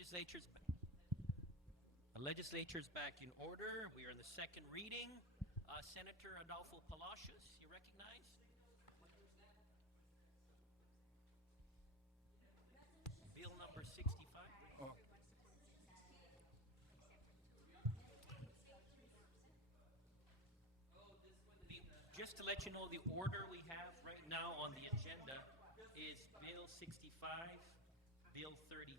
The legislature's back in order. We are in the second reading. Senator Adolfo Palacios, you recognize? Bill number 65. Oh. Just to let you know, the order we have right now on the agenda is Bill 65, Bill 32,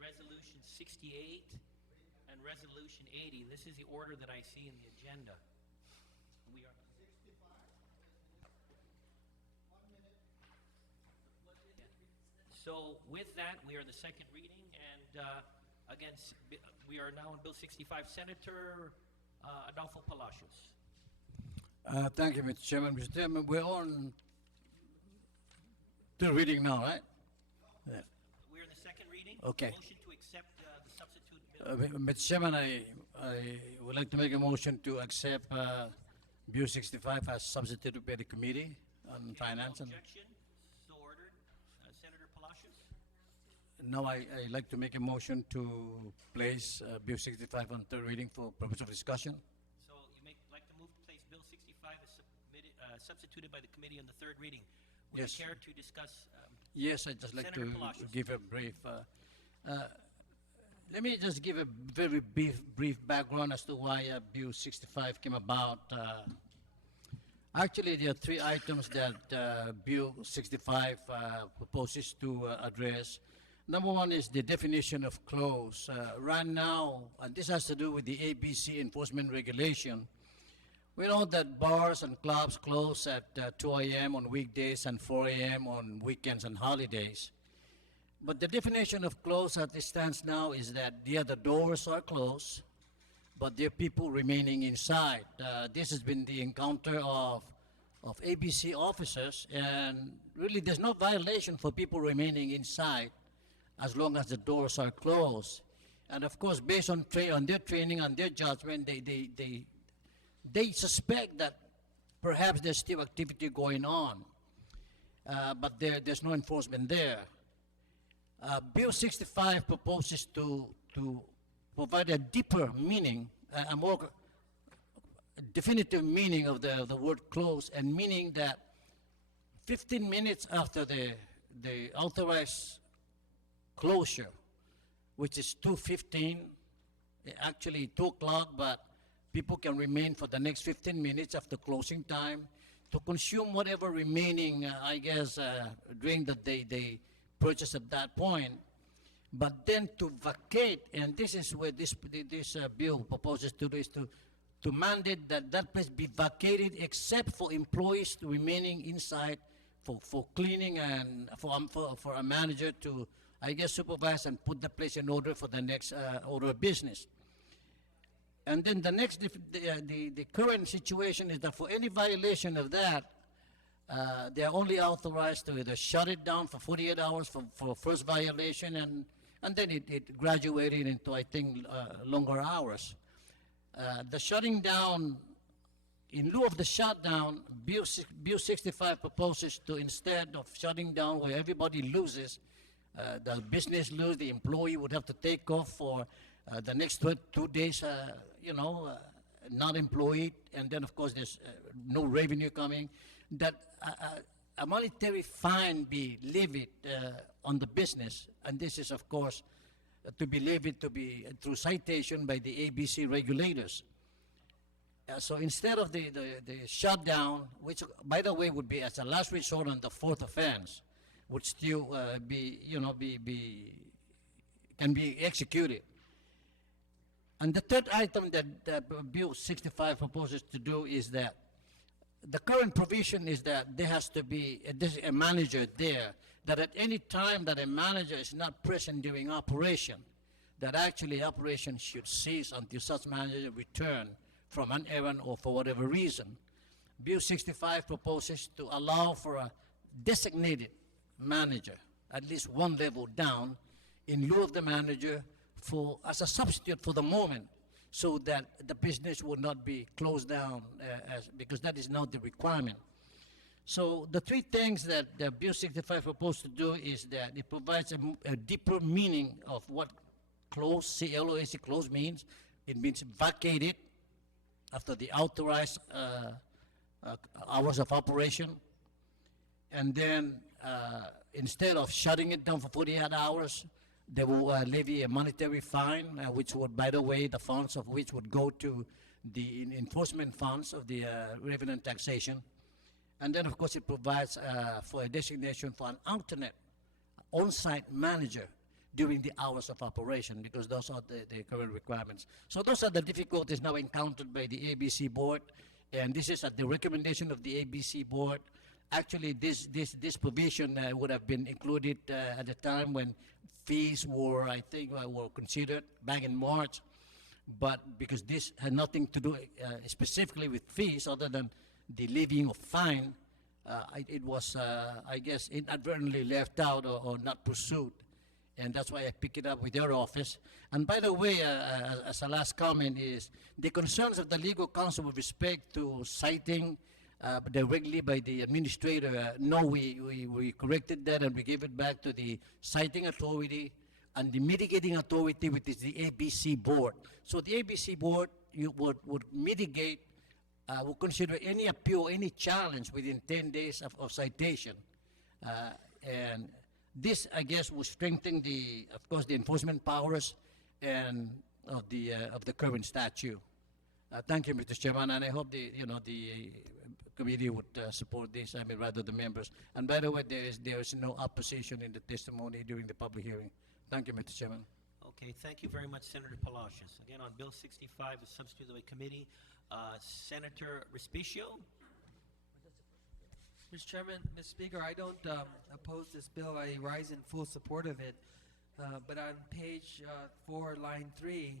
Resolution 68, and Resolution 80. This is the order that I see in the agenda. We are. So with that, we are in the second reading, and again, we are now on Bill 65. Senator Adolfo Palacios. Thank you, Mr. Chairman. Mr. Chairman, we're on the reading now, right? Yeah. We're in the second reading. Okay. Motion to accept the substitute bill. Mr. Chairman, I would like to make a motion to accept Bill 65 as substituted by the Committee on Finance. No And objection. So ordered. Senator Palacios. now I'd like to make a motion to place Bill 65 on third reading for purpose of discussion. So you like to move to place Bill 65 as substituted by the committee on the third reading. Would Yes. you care to discuss? Yes, I'd just like Senator to Palacios. give a brief. Let me just give a very brief background as to why Bill 65 came about. Actually, there are three items that Bill 65 proposes to address. Number one is the definition of close. Right now, and this has to do with the ABC enforcement regulation. We know that bars and clubs close at 2 a.m. on weekdays and 4 a.m. on weekends and holidays. But the definition of close as it stands now is that the doors are closed, but there are people remaining inside. This has been the encounter of ABC officers, and really there's no violation for people remaining inside as long as the doors are closed. And of course, based on their training and their judgment, they suspect that perhaps there's still activity going on, but there's no enforcement there. Bill 65 proposes to provide a deeper meaning, a more definitive meaning of the word close, and meaning that 15 minutes after the authorized closure, which is 2:15, actually 2 o'clock, but people can remain for the next 15 minutes after closing time to consume whatever remaining, drink that they purchase at that point. But then to vacate, and this is where this bill proposes to do, is to mandate that place be vacated except for employees remaining inside for cleaning and for a manager to, supervise and put the place in order for the next order of business. And then the current situation is that for any violation of that, they are only authorized to either shut it down for 48 hours for first violation, and then it graduated into, longer hours. The shutting down, in lieu of the shutdown, Bill 65 proposes to, instead of shutting down where everybody loses, the business loses, the employee would have to take off for the next 2 days, not employed, and then of course there's no revenue coming, that a monetary fine be levied on the business, and this is of course to be levied through citation by the ABC regulators. So instead of the shutdown, which by the way would be as a last resort on the fourth offense, would still can be executed. And the third item that Bill 65 proposes to do is that the current provision is that there has to be a manager there, that at any time that a manager is not present during operation, that actually operation should cease until such manager return from an errand or for whatever reason. Bill 65 proposes to allow for a designated manager, at least one level down, in lieu of the manager as a substitute for the moment, so that the business will not be closed down because that is now the requirement. So the three things that the Bill 65 proposed to do is that it provides a deeper meaning of what close, CLOAC close means. It means vacated after the authorized hours of operation. And then instead of shutting it down for 48 hours, they will levy a monetary fine, which would, by the way, the funds of which would go to the enforcement funds of the revenue and taxation. And then, of course, it provides for a designation for an alternate on-site manager during the hours of operation, because those are the current requirements. So those are the difficulties now encountered by the ABC board, and this is at the recommendation of the ABC board. Actually, this provision would have been included at the time when fees were, I think, were considered back in March. But because this had nothing to do specifically with fees other than the levying of fine, it was, I guess, inadvertently left out or not pursued. And that's why I pick it up with your office. And by the way, as a last comment is, the concerns of the legal counsel with respect to citing directly by the administrator, no, we corrected that and we gave it back to the citing authority and the mitigating authority, which is the ABC board. So the ABC board would mitigate, would consider any appeal, any challenge within 10 days of citation. And this, I guess, will strengthen of course, the enforcement powers and of the current statute. Thank you, Mr. Chairman, and I hope the committee would support this. I mean, rather the members. And by the way, there is no opposition in the testimony during the public hearing. Thank you, Mr. Chairman. Okay, thank you very much, Senator Palacios. Again, on Bill 65, is substituted by committee. Senator Respicio? Mr. Chairman, Mr. Speaker, I don't oppose this bill. I rise in full support of it. But on page 4, line 3,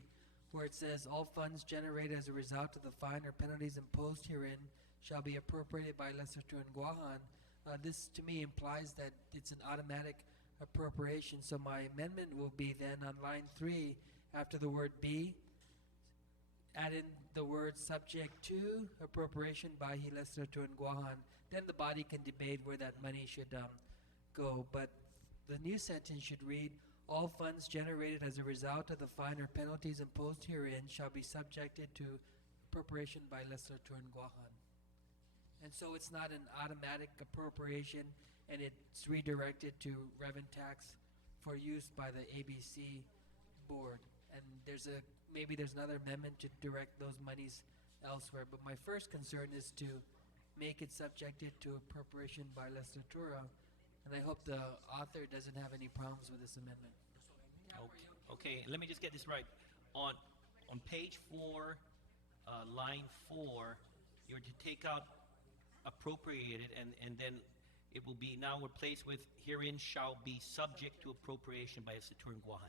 where it says, all funds generated as a result of the fine or penalties imposed herein shall be appropriated by Legislature in Guam, this to me implies that it's an automatic appropriation. So my amendment will be then on line 3, after the word be, add in the word subject to appropriation by Legislature in Guam. Then the body can debate where that money should go. But the new sentence should read, all funds generated as a result of the fine or penalties imposed herein shall be subjected to appropriation by Legislature in Guam. And so it's not an automatic appropriation, and it's redirected to revenue tax for use by the ABC board. And maybe there's another amendment to direct those monies elsewhere. But my first concern is to make it subjected to appropriation by Legislatura, and I hope the author doesn't have any problems with this amendment. Okay, let me just get this right. On page 4, line 4, you're to take out appropriated, and then it will be now replaced with herein shall be subject to appropriation by Legislature in Guam.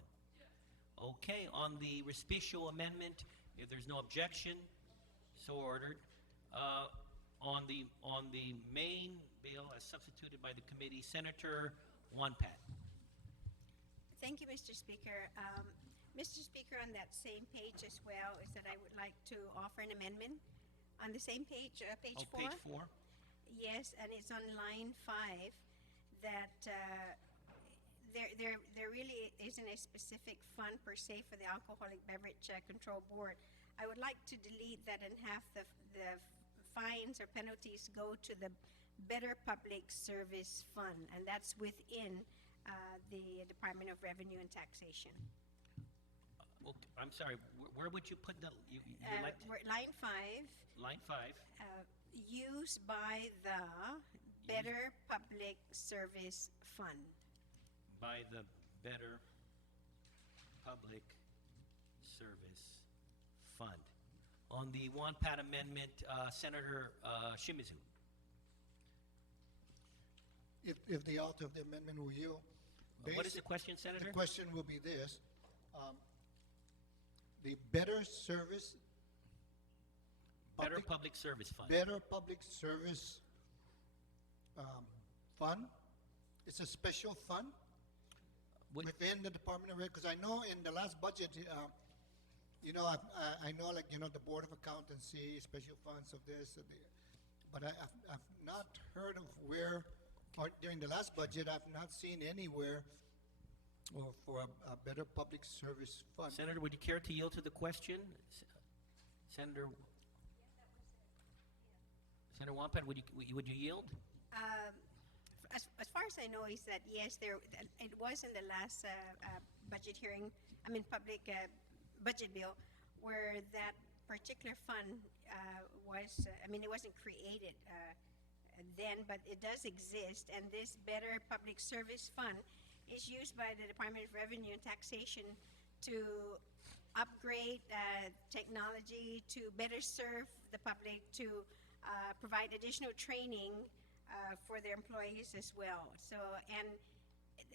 Okay, on the Respicio amendment, if there's no objection, so ordered. On the main bill as substituted by the committee, Senator Wanpat. Thank you, Mr. Speaker. Mr. Speaker, on that same page as well, is that I would like to offer an amendment. On the same page, page 4? Page 4. Yes, and it's on line 5, that there really isn't a specific fund per se for the Alcoholic Beverage Control Board. I would like to delete that and have the fines or penalties go to the Better Public Service Fund, and that's within the Department of Revenue and Taxation. Okay, I'm sorry, where would you put that? Line 5. Line 5. Used by the Better Public Service Fund. By the Better Public Service Fund. On the Wanpat amendment, Senator Shimizu. If the author of the amendment will yield. What is the question, Senator? The question will be this. The Better Public Service Fund. Better Public Service Fund. It's a special fund within the Department of Revenue. Because I know in the last budget, I know, like, the Board of Accountancy, special funds of this. but I've not heard of where, or during the last budget, I've not seen anywhere or for a better public service fund. Senator, would you care to yield to the question? Senator Wampat, would you yield? As far as I know, is that yes, it was in the last budget hearing. I mean, public budget bill, where that particular fund was. I mean, it wasn't created then, but it does exist. And this Better Public Service Fund is used by the Department of Revenue and Taxation to upgrade technology, to better serve the public, to provide additional training for their employees as well. So, and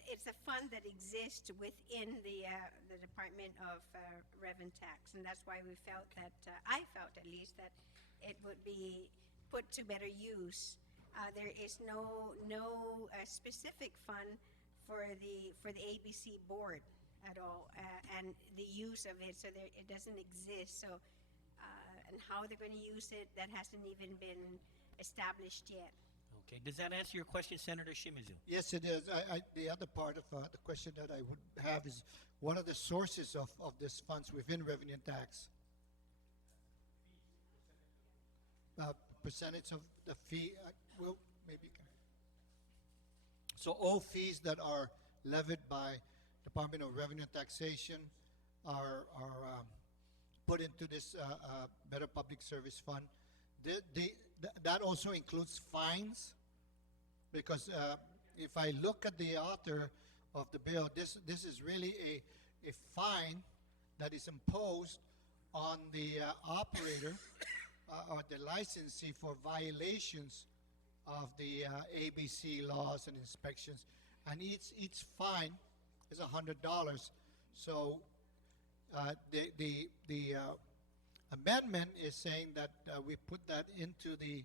it's a fund that exists within the Department of Rev and Tax, and that's why we felt that, I felt at least, that it would be put to better use. There is no specific fund for the ABC board at all, and the use of it, so it doesn't exist. So, and how they're going to use it, that hasn't even been established yet. Okay, does that answer your question, Senator Shimizu? Yes, it is. The other part of the question that I would have is, what are the sources of these funds within revenue and tax? Percentage of the fee, well, maybe. So all fees that are levied by Department of Revenue and Taxation are put into this Better Public Service Fund. That also includes fines, because if I look at the author of the bill, this is really a fine that is imposed on the operator or the licensee for violations of the ABC laws and inspections, and each fine is $100. So the amendment is saying that we put that into the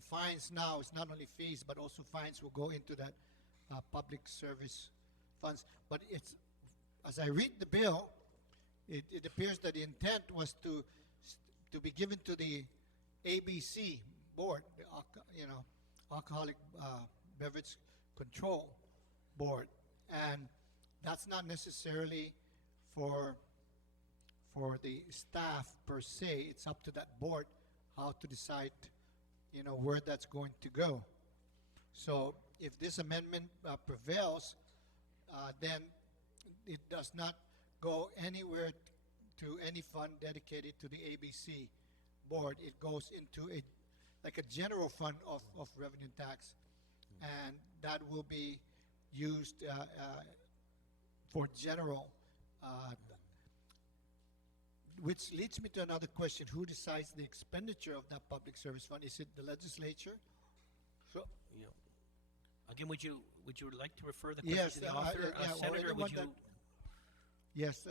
fines now. It's not only fees, but also fines will go into that public service funds. But it's, as I read the bill, it appears that the intent was to be given to the ABC board, the Alcoholic Beverage Control Board, and that's not necessarily for the staff per se. It's up to that board how to decide, where that's going to go. So if this amendment prevails, then it does not go anywhere to any fund dedicated to the ABC board. It goes into a general fund of revenue tax, and that will be used for general. Which leads me to another question: who decides the expenditure of that public service fund? Is it the legislature? So, Yeah. Again, would you like to refer the yes, question to the author? Senator, yes.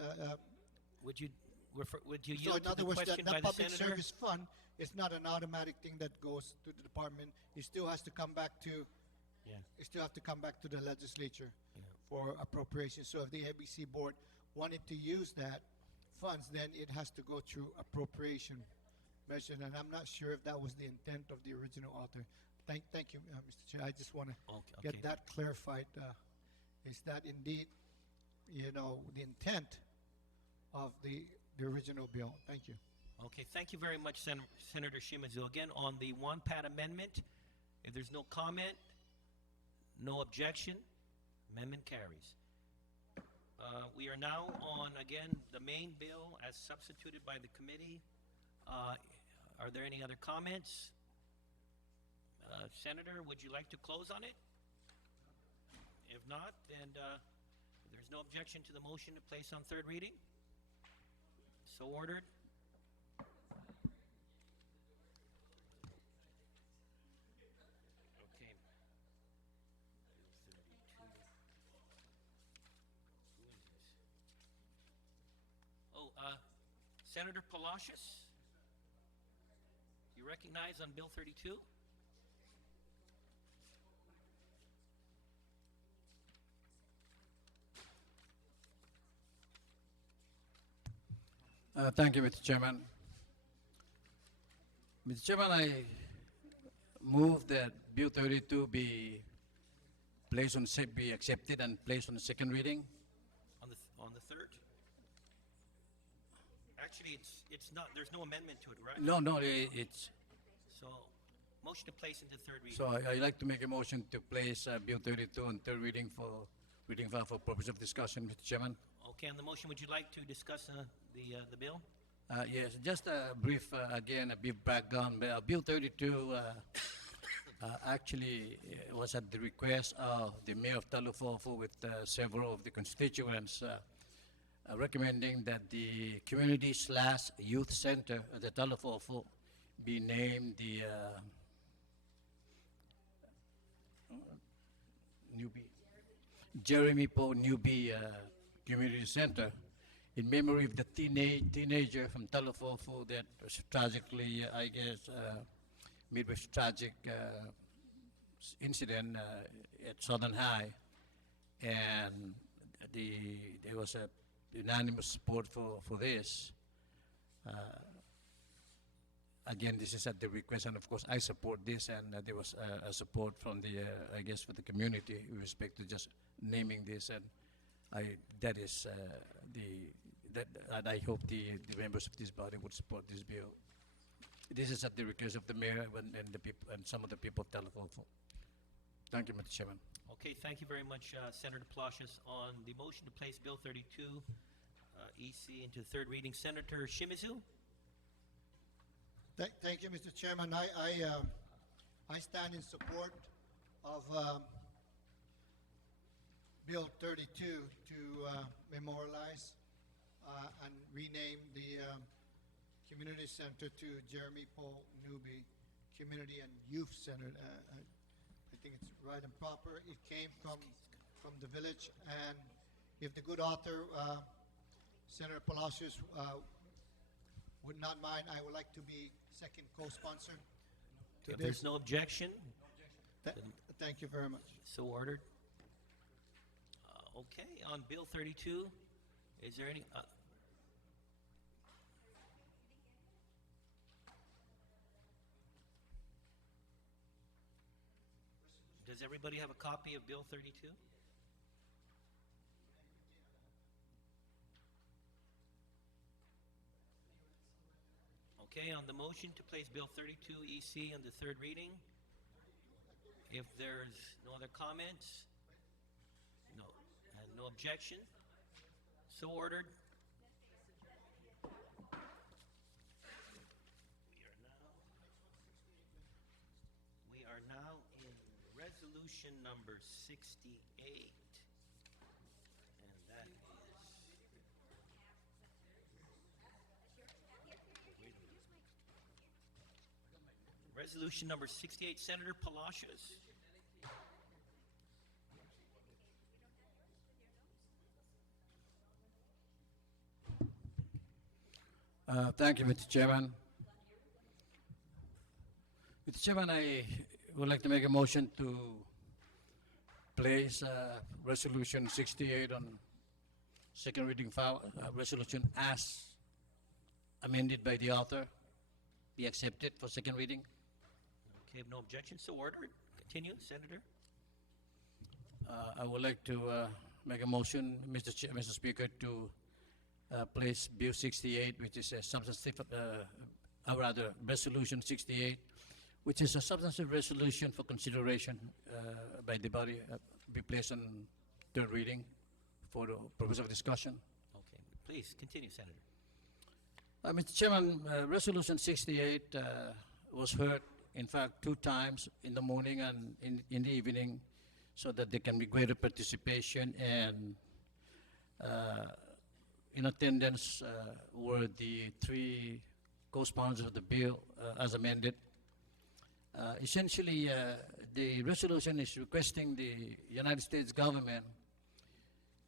Would you So yield in to other the words, question that by the public senator? service fund is not an automatic thing that goes to the department. It still has to come back to. Yeah. It still have to come back to the legislature Yeah. for appropriation. So if the ABC board wanted to use that funds, then it has to go through appropriation measure. And I'm not sure if that was the intent of the original author. Thank you, Mr. Chair. I just want to Okay. get that clarified. Is that indeed, the intent of the original bill? Thank you. Okay, thank you very much, Senator Shimizu. Again, on the one-pat amendment, if there's no comment, no objection, amendment carries. We are now on, again, the main bill as substituted by the committee. Are there any other comments? Senator, would you like to close on it? If not, then if there's no objection to the motion to place on third reading, so ordered. Okay. Bill 32. Who is this? Oh, Senator Palacios, you recognize on Bill 32? Thank you, Mr. Chairman. Mr. Chairman, move that Bill 32 be placed on, be accepted and placed on the second reading. On the third? Actually, it's not, there's no amendment to it, right? No, no, it's, So, motion to place into third reading. so I'd like to make a motion to place Bill 32 on third reading for purpose of discussion, Mr. Chairman. Okay, on the motion, would you like to discuss the bill? Yes, just a brief, again, a brief background. Bill 32 actually was at the request of the mayor of Talufofo with several of the constituents recommending that the community/youth center at the Talufofo be named the Newbie, Jeremy Poe Newbie Community Center in memory of the teenager from Talufofo that was tragically, I guess, met with tragic incident at Southern High, and there was a unanimous support for this. Again, this is at the request, and of course, I support this, and there was a support from the, I guess, for the community with respect to just naming this, and that is and I hope the members of this body would support this bill. This is at the request of the mayor and the people and some of the people of Talufofo. Thank you, Mr. Chairman. Okay, thank you very much, Senator Palacios. On the motion to place Bill 32 EC into third reading, Senator Shimizu? Thank you, Mr. Chairman. I stand in support of Bill 32 to memorialize and rename the community center to Jeremy Poe Newby Community and Youth Center. I think it's right and proper. It came from the village, and if the good author, Senator Palacios, would not mind, I would like to be second co-sponsor to If this. there's no objection, Thank you very much. so ordered. Okay, on Bill 32, is there any, does everybody have a copy of Bill 32? Okay, on the motion to place Bill 32 EC on the third reading, if there's no other comments, no, and no objection, so ordered. We are now in resolution number 68, and that is. Resolution number 68, Senator Palacios. Thank you, Mr. Chairman. Mr. Chairman, I would like to make a motion to place Resolution 68 on second reading file, resolution as amended by the author, be accepted for second reading. Okay, no objection, so ordered. Continue, Senator. I would like to make a motion, Mr. Speaker, to place Bill 68, which is a substantive, rather, Resolution 68, which is a substantive resolution for consideration by the body, be placed on third reading for the purpose of discussion. Okay, please continue, Senator. Mr. Chairman, Resolution 68 was heard, in fact, 2 times in the morning and in the evening, so that there can be greater participation, and in attendance were the 3 co-sponsors of the bill as amended. Essentially, the resolution is requesting the United States government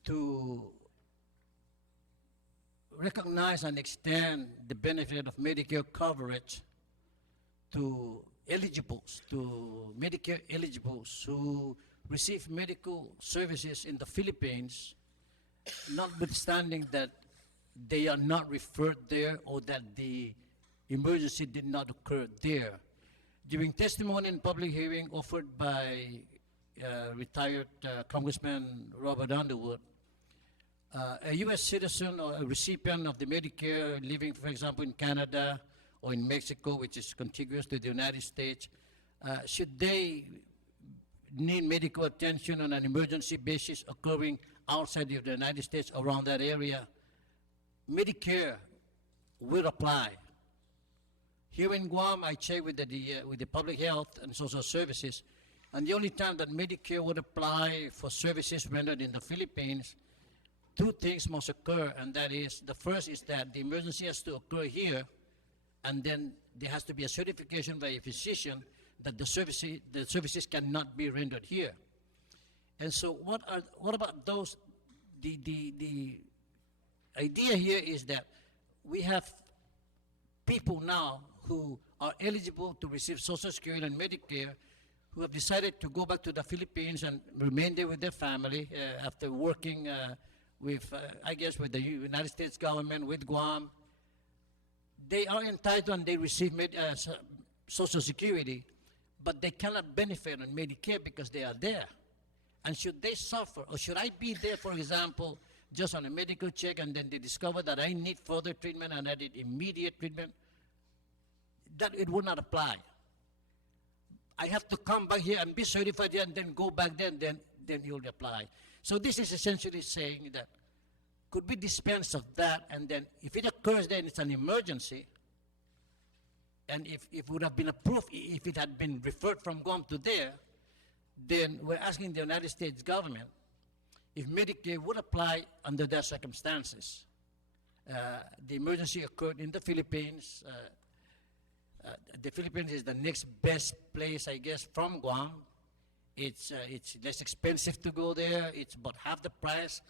to recognize and extend the benefit of Medicare coverage to Medicare eligibles who receive medical services in the Philippines, notwithstanding that they are not referred there or that the emergency did not occur there. During testimony in public hearing offered by retired Congressman Robert Underwood, a U.S. citizen or a recipient of the Medicare living, for example, in Canada or in Mexico, which is contiguous to the United States, should they need medical attention on an emergency basis occurring outside of the United States around that area, Medicare will apply. Here in Guam, I checked with the Public Health and Social Services, and the only time that Medicare would apply for services rendered in the Philippines, two things must occur, and that is, the first is that the emergency has to occur here, and then there has to be a certification by a physician that the services cannot be rendered here. And so what about those, the idea here is that we have people now who are eligible to receive Social Security and Medicare who have decided to go back to the Philippines and remain there with their family after working with, I guess, with the United States government, with Guam. They are entitled and they receive Social Security, but they cannot benefit on Medicare because they are there. And should they suffer, or should I be there, for example, just on a medical check, and then they discover that I need further treatment and I need immediate treatment, that it would not apply. I have to come back here and be certified here and then go back there, and then it will apply. So this is essentially saying that could we dispense of that, and then if it occurs then it's an emergency, and if it would have been approved, if it had been referred from Guam to there, then we're asking the United States government if Medicare would apply under their circumstances. The emergency occurred in the Philippines. The Philippines is the next best place, I guess, from Guam. It's less expensive to go there. It's about half the price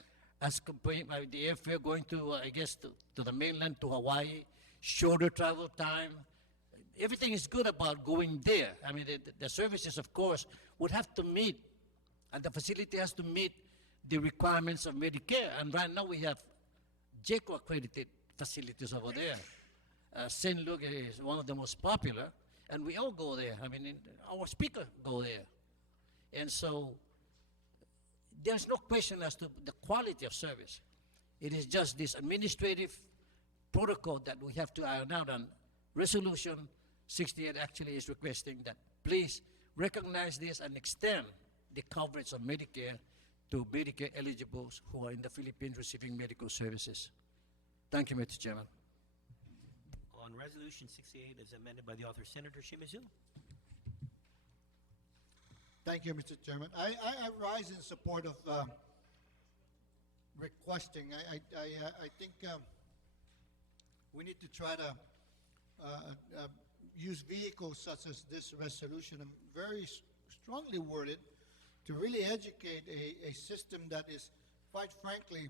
as compared to the airfare going to, I guess, to the mainland, to Hawaii. Shorter travel time. Everything is good about going there. I mean, the services, of course, would have to meet, and the facility has to meet the requirements of Medicare. And right now we have JACO accredited facilities over there. St. Luke is one of the most popular, and we all go there. I mean, our speaker go there. And so there's no question as to the quality of service. It is just this administrative protocol that we have to iron out, and Resolution 68 actually is requesting that please recognize this and extend the coverage of Medicare to Medicare eligibles who are in the Philippines receiving medical services. Thank you, Mr. Chairman. On Resolution 68 as amended by the author, Senator Shimizu. Thank you, Mr. Chairman. I rise in support of requesting. I think we need to try to use vehicles such as this resolution, and very strongly worded, to really educate a system that is, quite frankly,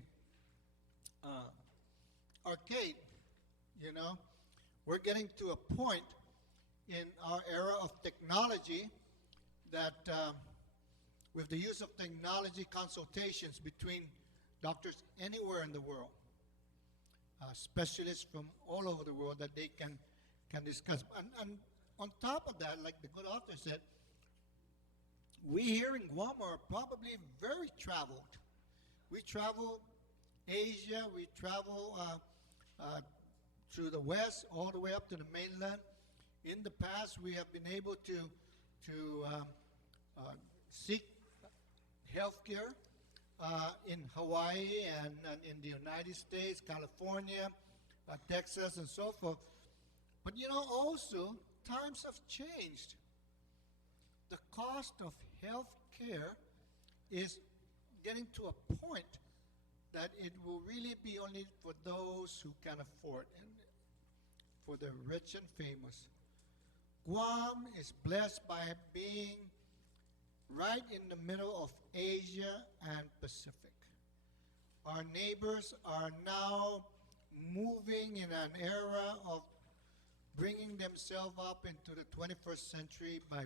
archaic. You know, we're getting to a point in our era of technology that with the use of technology, consultations between doctors anywhere in the world, specialists from all over the world, that they can discuss. And on top of that, like the good author said, we here in Guam are probably very traveled. We travel Asia, we travel to the west, all the way up to the mainland. In the past, we have been able to seek health care in Hawaii and in the United States, California, Texas, and so forth. But you know, also, times have changed. The cost of health care is getting to a point that it will really be only for those who can afford, and for the rich and famous. Guam is blessed by being right in the middle of Asia and Pacific. Our neighbors are now moving in an era of bringing themselves up into the 21st century by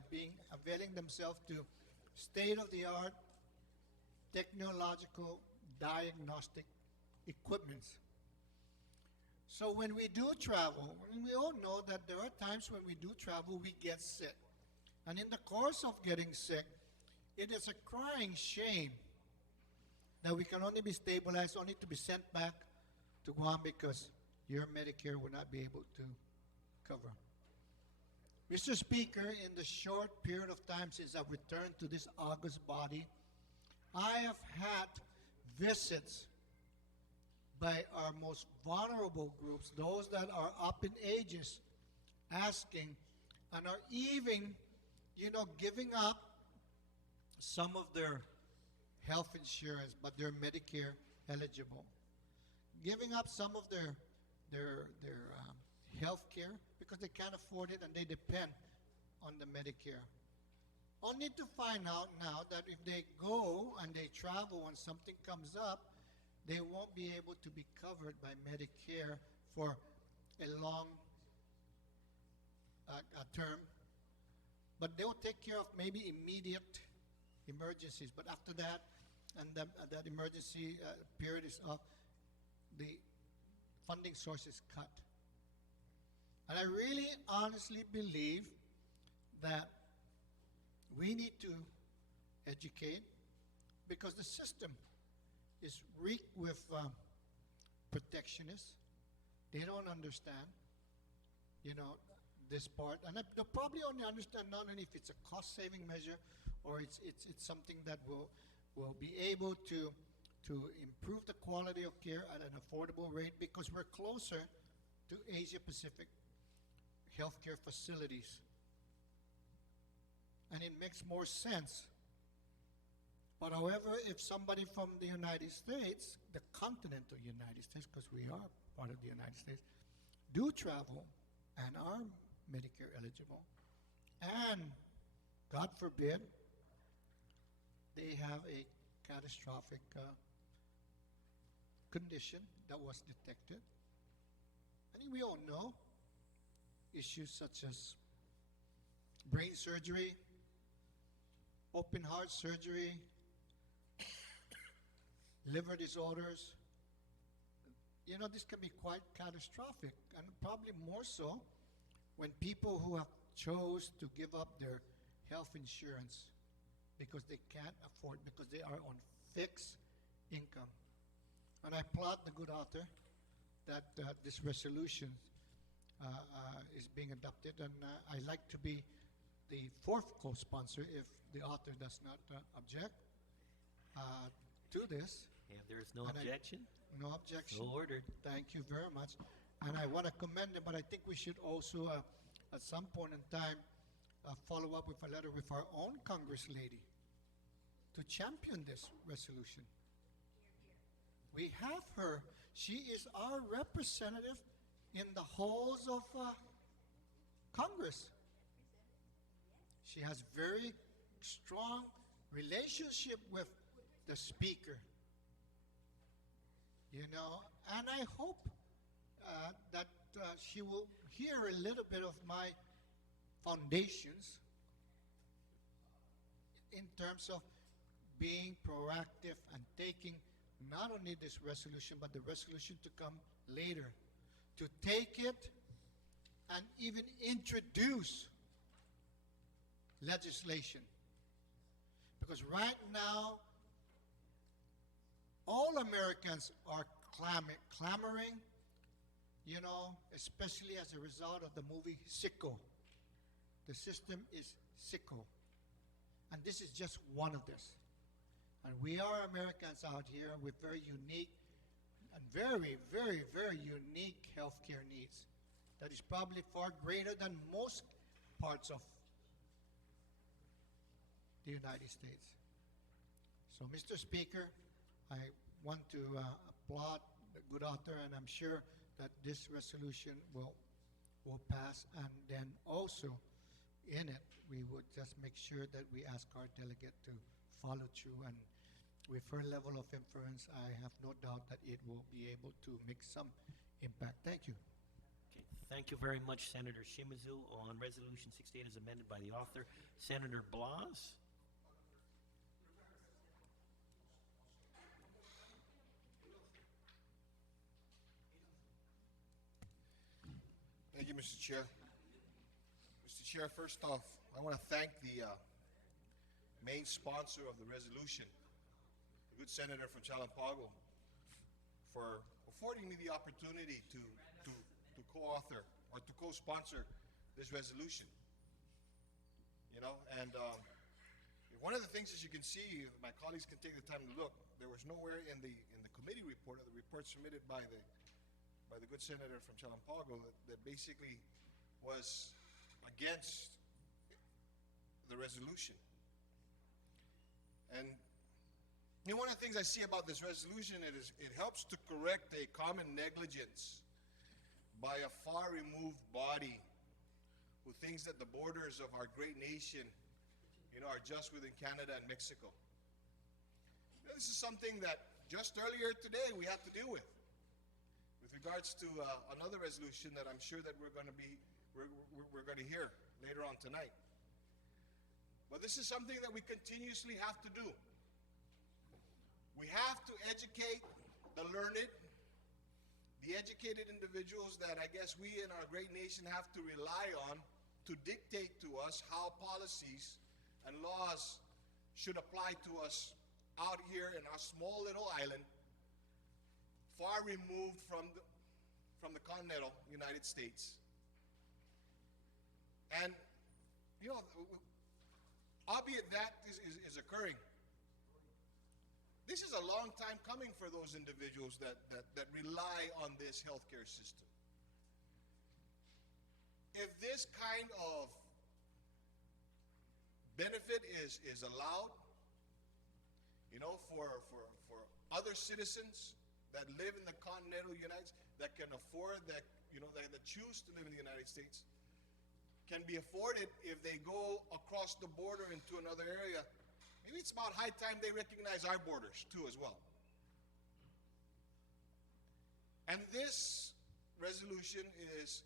availing themselves to state-of-the-art technological diagnostic equipments. So when we do travel, and we all know that there are times when we do travel, we get sick. And in the course of getting sick, it is a crying shame that we can only be stabilized, only to be sent back to Guam because your Medicare will not be able to cover. Mr. Speaker, in the short period of time since I've returned to this august body, I have had visits by our most vulnerable groups, those that are up in ages, asking and are even, giving up some of their health insurance, but they're Medicare eligible. Giving up some of their health care because they can't afford it and they depend on the Medicare. Only to find out now that if they go and they travel and something comes up, they won't be able to be covered by Medicare for a long term. But they'll take care of maybe immediate emergencies. But after that, and that emergency period is up, the funding source is cut. And I really honestly believe that we need to educate because the system is reeked with protectionists. They don't understand, this part. And they'll probably only understand not only if it's a cost-saving measure or it's something that will be able to improve the quality of care at an affordable rate because we're closer to Asia Pacific healthcare facilities. And it makes more sense. But however, if somebody from the United States, the continental United States, because we are part of the United States, do travel and are Medicare eligible, and God forbid, they have a catastrophic condition that was detected. I think we all know issues such as brain surgery, open heart surgery, liver disorders. This can be quite catastrophic, and probably more so when people who have chose to give up their health insurance because they can't afford, because they are on fixed income. And I applaud the good author that this resolution is being adopted, and I'd like to be the fourth co-sponsor if the author does not object to this. If there is no And objection, No objection. so ordered. Thank you very much. And I want to commend them, but I think we should also, at some point in time, follow up with a letter with our own Congress lady to champion this resolution. We have her. She is our representative in the halls of Congress. She has very strong relationship with the speaker. And I hope that she will hear a little bit of my foundations in terms of being proactive and taking not only this resolution, but the resolution to come later, to take it and even introduce legislation. Because right now, all Americans are clamoring, especially as a result of the movie Sicko. The system is sicko. And this is just one of this. And we are Americans out here with very unique and very, very, very unique healthcare needs that is probably far greater than most parts of the United States. So, Mr. Speaker, I want to applaud the good author, and I'm sure that this resolution will pass. And then also in it, we would just make sure that we ask our delegate to follow through. And with her level of influence, I have no doubt that it will be able to make some impact. Thank you. Okay, thank you very much, Senator Shimizu. On Resolution 68 as amended by the author, Senator Blas. Thank you, Mr. Chair. Mr. Chair, first off, I want to thank the main sponsor of the resolution, the good senator from Chalampago, for affording me the opportunity to co-author or to co-sponsor this resolution. You know, and one of the things, as you can see, my colleagues can take the time to look, there was nowhere in the committee report or the report submitted by the good senator from Chalampago that basically was against the resolution. And you know, one of the things I see about this resolution is it helps to correct a common negligence by a far removed body who thinks that the borders of our great nation, you know, are just within Canada and Mexico. You know, this is something that just earlier today we had to deal with regards to another resolution that I'm sure that we're going to hear later on tonight. But this is something that we continuously have to do. We have to educate the learned, the educated individuals that I guess we in our great nation have to rely on to dictate to us how policies and laws should apply to us out here in our small little island, far removed from the continental United States. And, you know, albeit that is occurring, this is a long time coming for those individuals that rely on this healthcare system. If this kind of benefit is allowed, you know, for other citizens that live in the continental United States, that can afford, that, you know, that choose to live in the United States, can be afforded if they go across the border into another area, maybe it's about high time they recognize our borders too as well. And this resolution is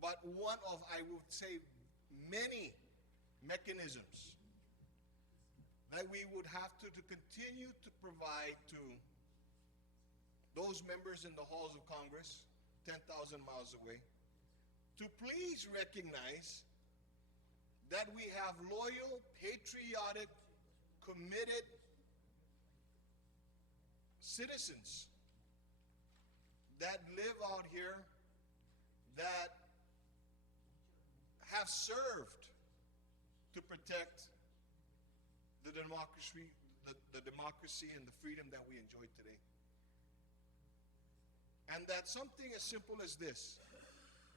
but one of, I would say, many mechanisms that we would have to continue to provide to those members in the halls of Congress, 10,000 miles away, to please recognize that we have loyal, patriotic, committed citizens that live out here, that have served to protect the democracy and the freedom that we enjoy today. And that something as simple as this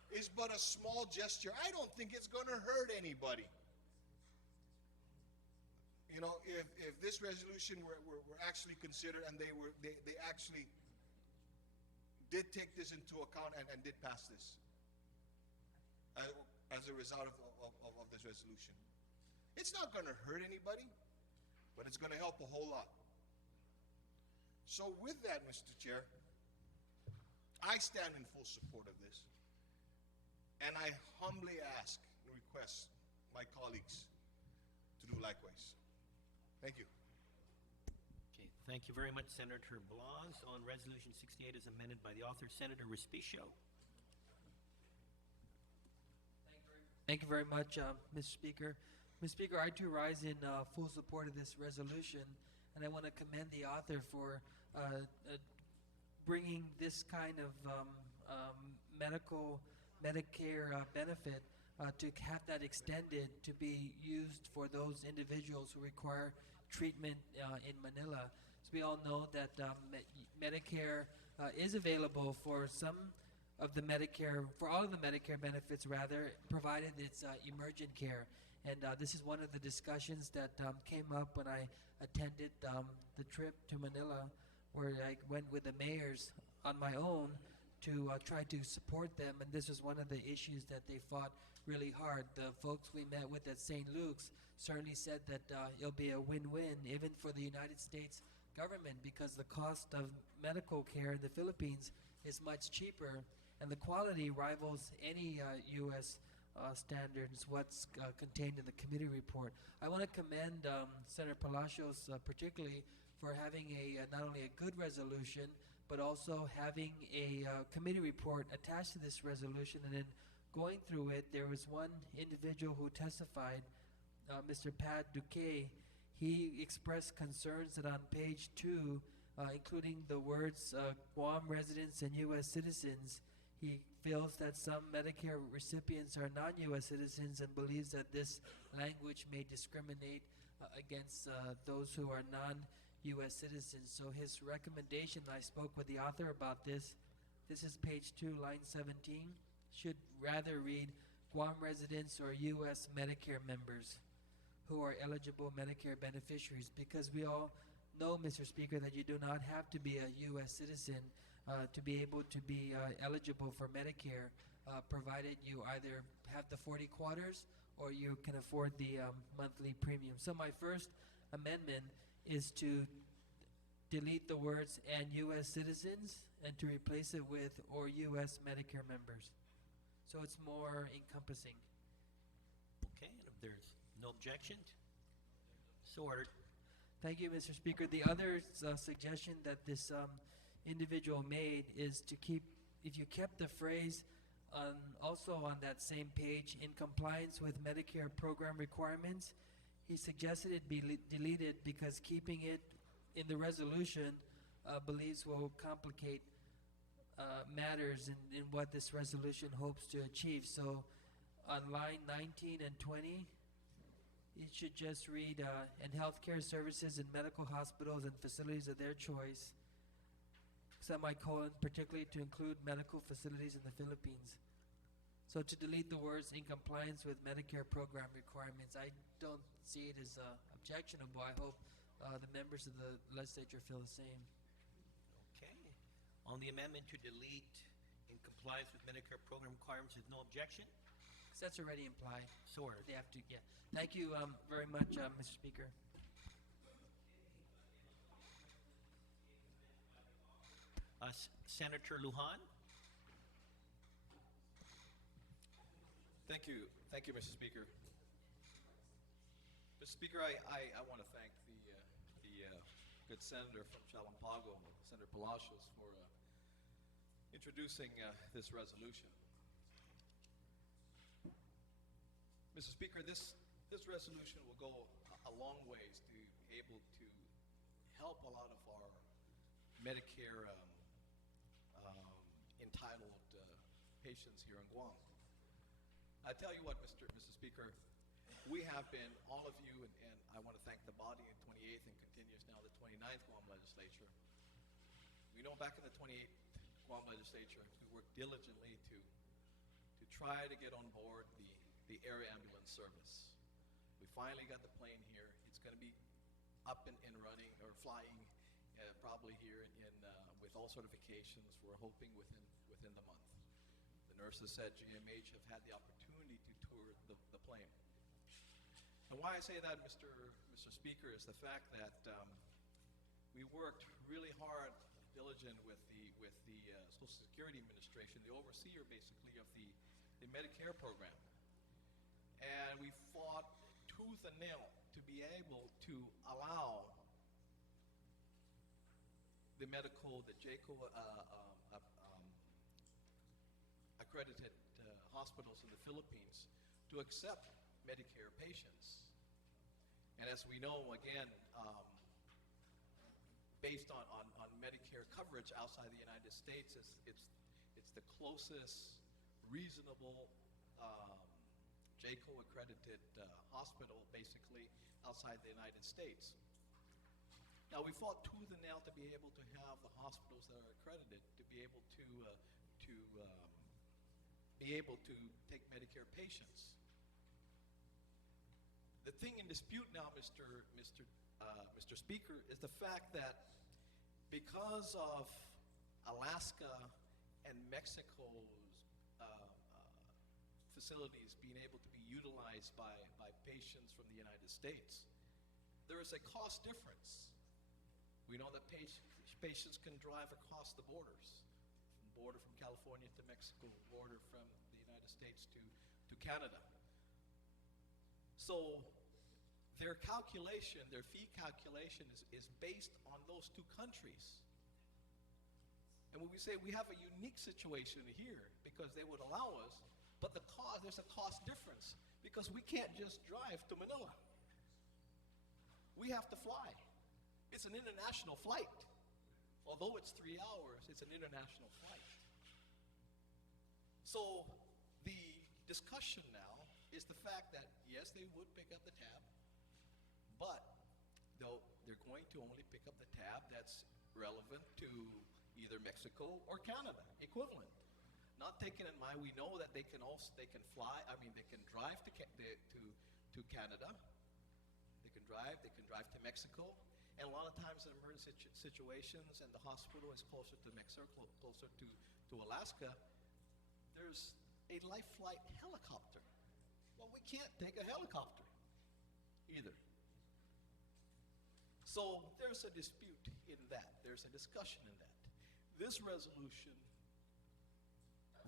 is but a small gesture. I don't think it's going to hurt anybody. You know, if this resolution were actually considered and they actually did take this into account and did pass this as a result of this resolution. It's not going to hurt anybody, but it's going to help a whole lot. So with that, Mr. Chair, I stand in full support of this, and I humbly ask and request my colleagues to do likewise. Thank you. Okay, thank you very much, Senator Blas. On Resolution 68 as amended by the author, Senator Respicio. Thank you very much, Mr. Speaker. Mr. Speaker, I too rise in full support of this resolution, and I want to commend the author for bringing this kind of Medicare benefit to have that extended to be used for those individuals who require treatment in Manila. So we all know that Medicare is available for some of the Medicare, for all of the Medicare benefits rather, provided it's emergent care. And this is one of the discussions that came up when I attended the trip to Manila, where I went with the mayors on my own to try to support them, and this was one of the issues that they fought really hard. The folks we met with at St. Luke's certainly said that it'll be a win-win even for the United States government, because the cost of medical care in the Philippines is much cheaper, and the quality rivals any U.S. Standards, what's contained in the committee report. I want to commend Senator Palacios particularly for having not only a good resolution, but also having a committee report attached to this resolution, and then going through it, there was one individual who testified, Mr. Pat Duque. He expressed concerns that on page 2, including the words Guam residents and U.S. citizens, he feels that some Medicare recipients are non-U.S. citizens and believes that this language may discriminate against those who are non-U.S. citizens. So his recommendation, I spoke with the author about this. This is page 2, line 17. Should rather read Guam residents or U.S. Medicare members who are eligible Medicare beneficiaries, because we all know, Mr. Speaker, that you do not have to be a U.S. citizen to be able to be eligible for Medicare, provided you either have the 40 quarters or you can afford the monthly premium. So my first amendment is to delete the words "and U.S. citizens" and to replace it with "or U.S. Medicare members." So it's more encompassing. Okay, and if there's no objection, so ordered. Thank you, Mr. Speaker. The other suggestion that this individual made is to keep, if you kept the phrase also on that same page, "in compliance with Medicare program requirements," he suggested it be deleted because keeping it in the resolution believes will complicate matters in what this resolution hopes to achieve. So on line 19 and 20, it should just read, "and healthcare services in medical hospitals and facilities of their choice," semicolon, particularly to include medical facilities in the Philippines. So to delete the words "in compliance with Medicare program requirements," I don't see it as objectionable. I hope the members of the legislature feel the same. Okay. On the amendment to delete "in compliance with Medicare program requirements," is no objection? Because that's already implied. So ordered. They have to, yeah. Thank you very much, Mr. Speaker. Senator Lujan? Thank you, Mr. Speaker. Mr. Speaker, I want to thank the good senator from Chalampago, Senator Palacios, for introducing this resolution. Mr. Speaker, this resolution will go a long ways to be able to help a lot of our Medicare entitled patients here in Guam. I tell you what, Mr. Speaker, we have been, all of you, and I want to thank the body in 28th and continues now the 29th Guam Legislature. We know back in the 28th Guam Legislature, we worked diligently to try to get on board the air ambulance service. We finally got the plane here. It's going to be up and running or flying probably here with all certifications. We're hoping within the month. The nurses at GMH have had the opportunity to tour the plane. And why I say that, Mr. Speaker, is the fact that we worked really hard, diligent with the Social Security Administration, the overseer basically of the Medicare program. And we fought tooth and nail to be able to allow the JACO accredited hospitals in the Philippines to accept Medicare patients. And as we know, again, based on Medicare coverage outside the United States, it's the closest reasonable JACO accredited hospital basically outside the United States. Now we fought tooth and nail to be able to have the hospitals that are accredited to be able to take Medicare patients. The thing in dispute now, Mr. Speaker, is the fact that because of Alaska and Mexico's facilities being able to be utilized by patients from the United States, there is a cost difference. We know that patients can drive across the borders, border from California to Mexico, border from the United States to Canada. So their calculation, their fee calculation is based on those two countries. And when we say we have a unique situation here because they would allow us But there's a cost difference because we can't just drive to Manila. We have to fly. It's an international flight. Although it's 3 hours, it's an international flight. So the discussion now is the fact that, yes, they would pick up the tab, but though they're going to only pick up the tab that's relevant to either Mexico or Canada, equivalent. Not taking in mind, we know that they can fly, they can drive to Canada, they can drive to Mexico, and a lot of times in emergency situations and the hospital is closer to Mexico, closer to Alaska, there's a life flight helicopter. Well, we can't take a helicopter either. So there's a dispute in that. There's a discussion in that. This resolution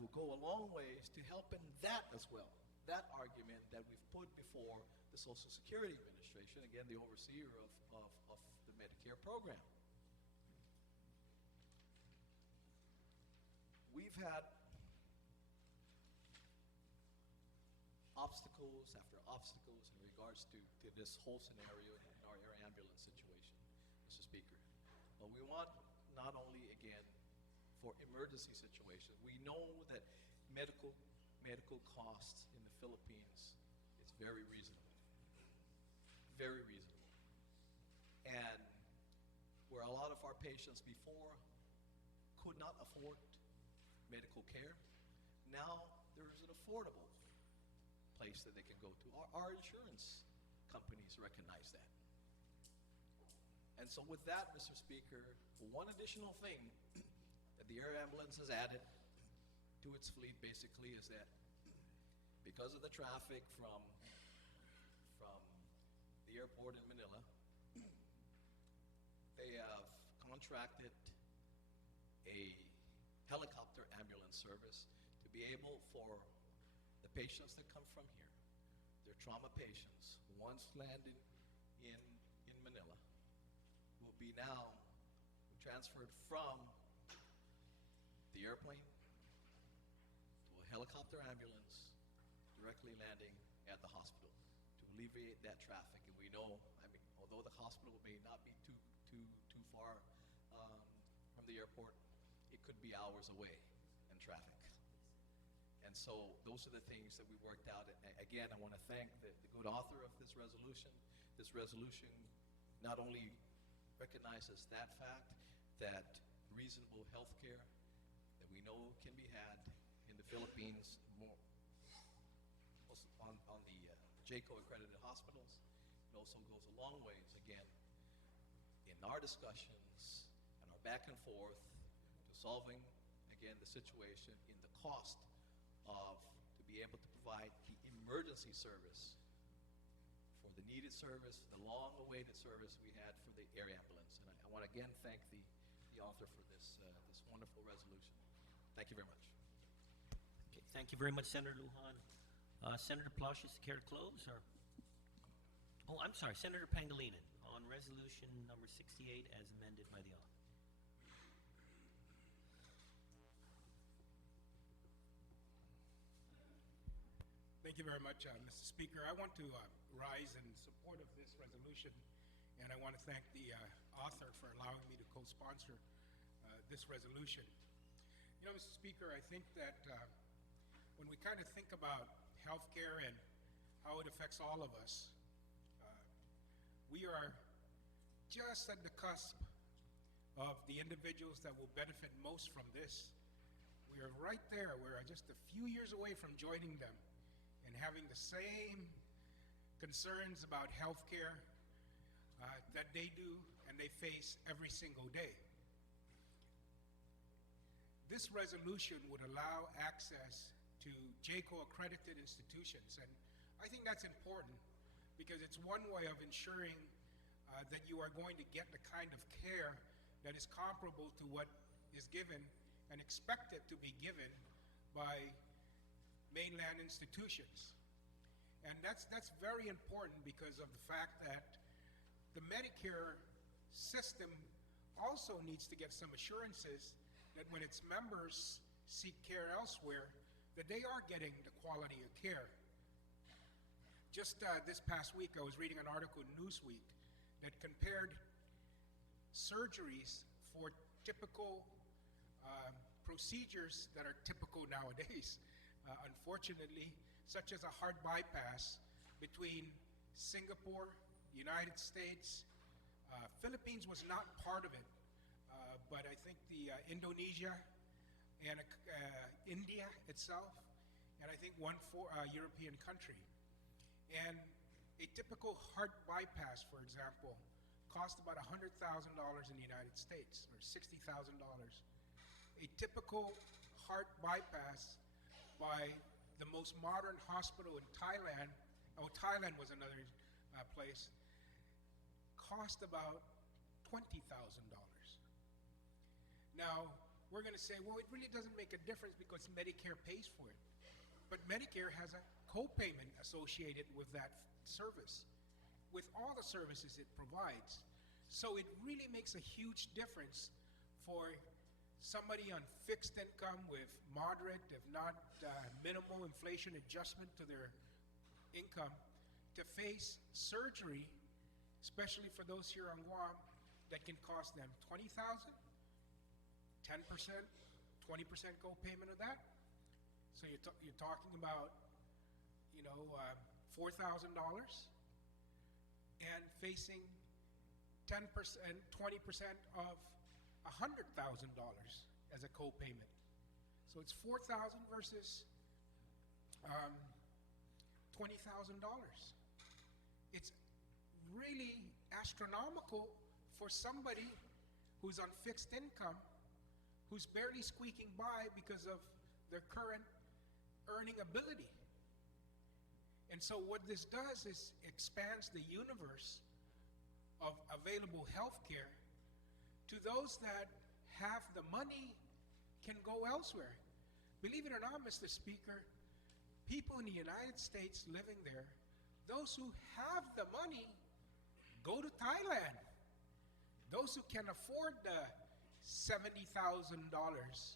will go a long ways to help in that as well. That argument that we've put before the Social Security Administration, again, the overseer of the Medicare program. We've had obstacles after obstacles in regards to this whole scenario in our air ambulance situation, Mr. Speaker. But we want not only, again, for emergency situations, we know that medical costs in the Philippines is very reasonable. Very reasonable. And where a lot of our patients before could not afford medical care, now there is an affordable place that they can go to. Our insurance companies recognize that. And so with that, Mr. Speaker, one additional thing that the air ambulance has added to its fleet basically is that because of the traffic from the airport in Manila, they have contracted a helicopter ambulance service to be able for the patients that come from here, their trauma patients, once landed in Manila, will be now transferred from the airplane to a helicopter ambulance directly landing at the hospital to alleviate that traffic. And we know, although the hospital may not be too far from the airport, it could be hours away in traffic. And so those are the things that we worked out. And again, I want to thank the good author of this resolution. This resolution not only recognizes that fact, that reasonable health care that we know can be had in the Philippines, more on the JCO accredited hospitals. It also goes a long ways, again, in our discussions and our back and forth to solving, again, the situation in the cost of to be able to provide the emergency service for the needed service, the long-awaited service we had for the air ambulance. And I want to again thank the author for this wonderful resolution. Thank you very much. Okay, thank you very much, Senator Lujan. Senator Palacios, care to close? Or? Oh, I'm sorry, Senator Pangilinan on resolution number 68 as amended by the author. Thank you very much, Mr. Speaker. I want to rise in support of this resolution, and I want to thank the author for allowing me to co-sponsor this resolution. You know, Mr. Speaker, I think that when we kind of think about healthcare and how it affects all of us, we are just at the cusp of the individuals that will benefit most from this. We are right there. We're just a few years away from joining them and having the same concerns about healthcare that they do and they face every single day. This resolution would allow access to JCO accredited institutions, and I think that's important because it's one way of ensuring that you are going to get the kind of care that is comparable to what is given and expected to be given by mainland institutions. And that's very important because of the fact that the Medicare system also needs to get some assurances that when its members seek care elsewhere, that they are getting the quality of care. Just this past week, I was reading an article in Newsweek that compared surgeries for typical procedures that are typical nowadays, unfortunately, such as a heart bypass between Singapore, United States, Philippines was not part of it, but I think the Indonesia and India itself, and I think one for European country. And a typical heart bypass, for example, cost about $100,000 in the United States, or $60,000. A typical heart bypass by the most modern hospital in Thailand, Thailand was another place, cost about $20,000. Now, we're going to say, well, it really doesn't make a difference because Medicare pays for it. But Medicare has a co-payment associated with that service, with all the services it provides. So it really makes a huge difference for somebody on fixed income with moderate, if not minimal inflation adjustment to their income, to face surgery, especially for those here on Guam, that can cost them $20,000, 10%, 20% co-payment of that. So you're talking about, $4,000, and facing 10%, 20% of $100,000 as a co-payment. So it's $4,000 versus $20,000. It's really astronomical for somebody who's on fixed income, who's barely squeaking by because of their current earning ability. And so what this does is expands the universe of available health care to those that have the money can go elsewhere. Believe it or not, Mr. Speaker, people in the United States living there, those who have the money go to Thailand. Those who can afford the $70,000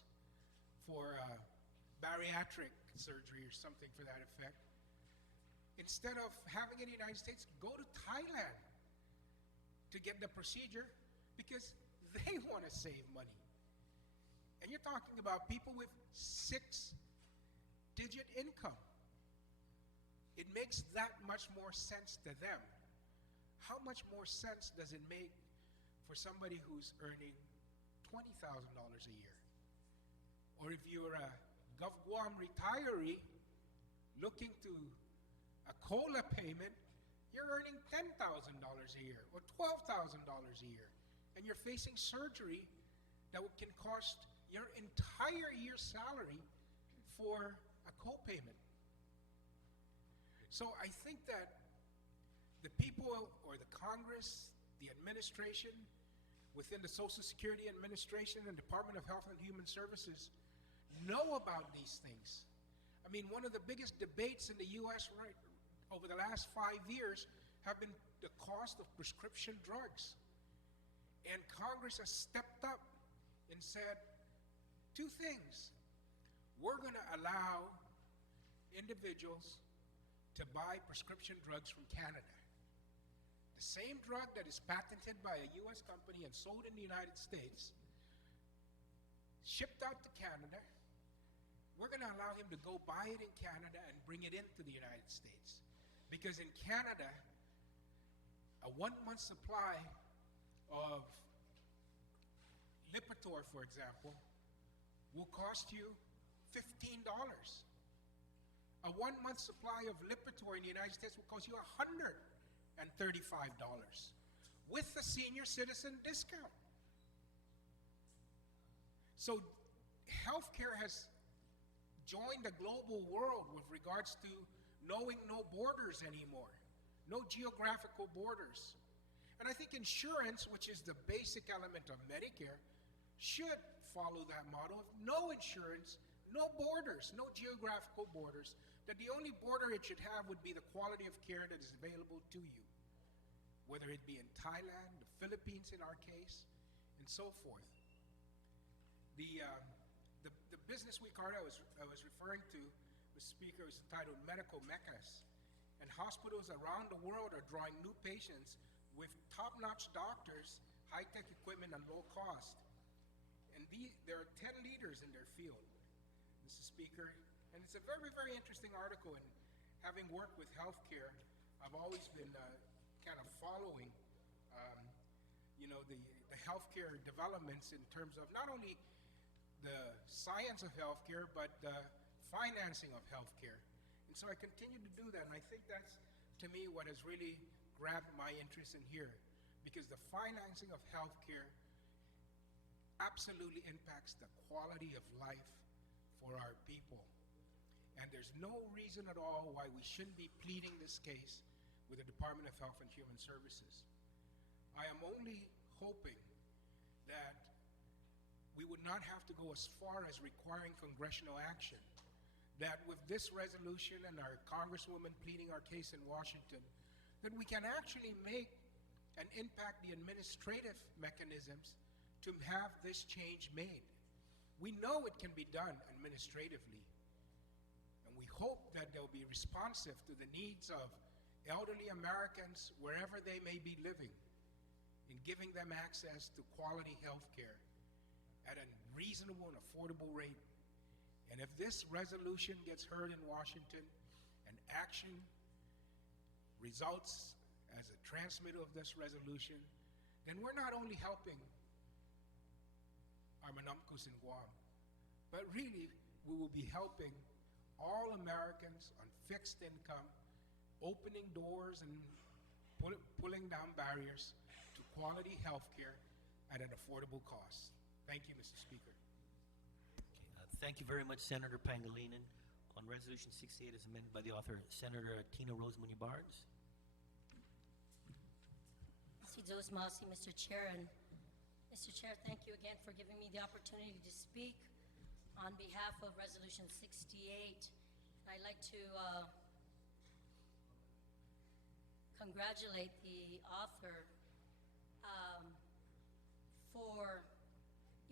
for bariatric surgery or something for that effect, instead of having it in the United States, go to Thailand to get the procedure because they want to save money. And you're talking about people with 6-digit income. It makes that much more sense to them. How much more sense does it make for somebody who's earning $20,000 a year? Or if you're a Guam retiree looking to a COLA payment, you're earning $10,000 a year or $12,000 a year, and you're facing surgery that can cost your entire year's salary for a co-payment. So I think that the people or the Congress, the administration, within the Social Security Administration and Department of Health and Human Services know about these things. I mean, one of the biggest debates in the U.S. over the last 5 years have been the cost of prescription drugs. And Congress has stepped up and said two things. We're going to allow individuals to buy prescription drugs from Canada. The same drug that is patented by a U.S. company and sold in the United States, shipped out to Canada, we're going to allow him to go buy it in Canada and bring it into the United States. Because in Canada, a 1-month supply of Lipitor, for example, will cost you $15. A 1-month supply of Lipitor in the United States will cost you $135 with the senior citizen discount. So healthcare has joined the global world with regards to knowing no borders anymore, no geographical borders. And I think insurance, which is the basic element of Medicare, should follow that model of no insurance, no borders, no geographical borders, that the only border it should have would be the quality of care that is available to you, whether it be in Thailand, the Philippines in our case, and so forth. The the business week card I was referring to, Mr. Speaker, is entitled Medical Meccas. And hospitals around the world are drawing new patients with top-notch doctors, high-tech equipment, and low cost. And there are 10 leaders in their field, Mr. Speaker. And it's a very, very interesting article. And having worked with healthcare, I've always been kind of following, the healthcare developments in terms of not only the science of healthcare, but the financing of healthcare. And so I continue to do that, and I think that's, to me, what has really grabbed my interest in here, because the financing of healthcare absolutely impacts the quality of life for our people. And there's no reason at all why we shouldn't be pleading this case with the Department of Health and Human Services. I am only hoping that we would not have to go as far as requiring congressional action, that with this resolution and our Congresswoman pleading our case in Washington, that we can actually make and impact the administrative mechanisms to have this change made. We know it can be done administratively, and we hope that they'll be responsive to the needs of elderly Americans wherever they may be living, in giving them access to quality health care at a reasonable and affordable rate. And if this resolution gets heard in Washington and action results as a transmitter of this resolution, then we're not only helping our Manamcos in Guam, but really we will be helping all Americans on fixed income, opening doors and pulling down barriers to quality health care at an affordable cost. Thank you, Mr. Speaker. Thank you very much, Senator Pangilinan. On Resolution 68 as amended by the author, Senator Tina Rose Muñoz-Barnes. Mr. Chair, and Mr. Chair, thank you again for giving me the opportunity to speak on behalf of Resolution 68. I'd like to congratulate the author for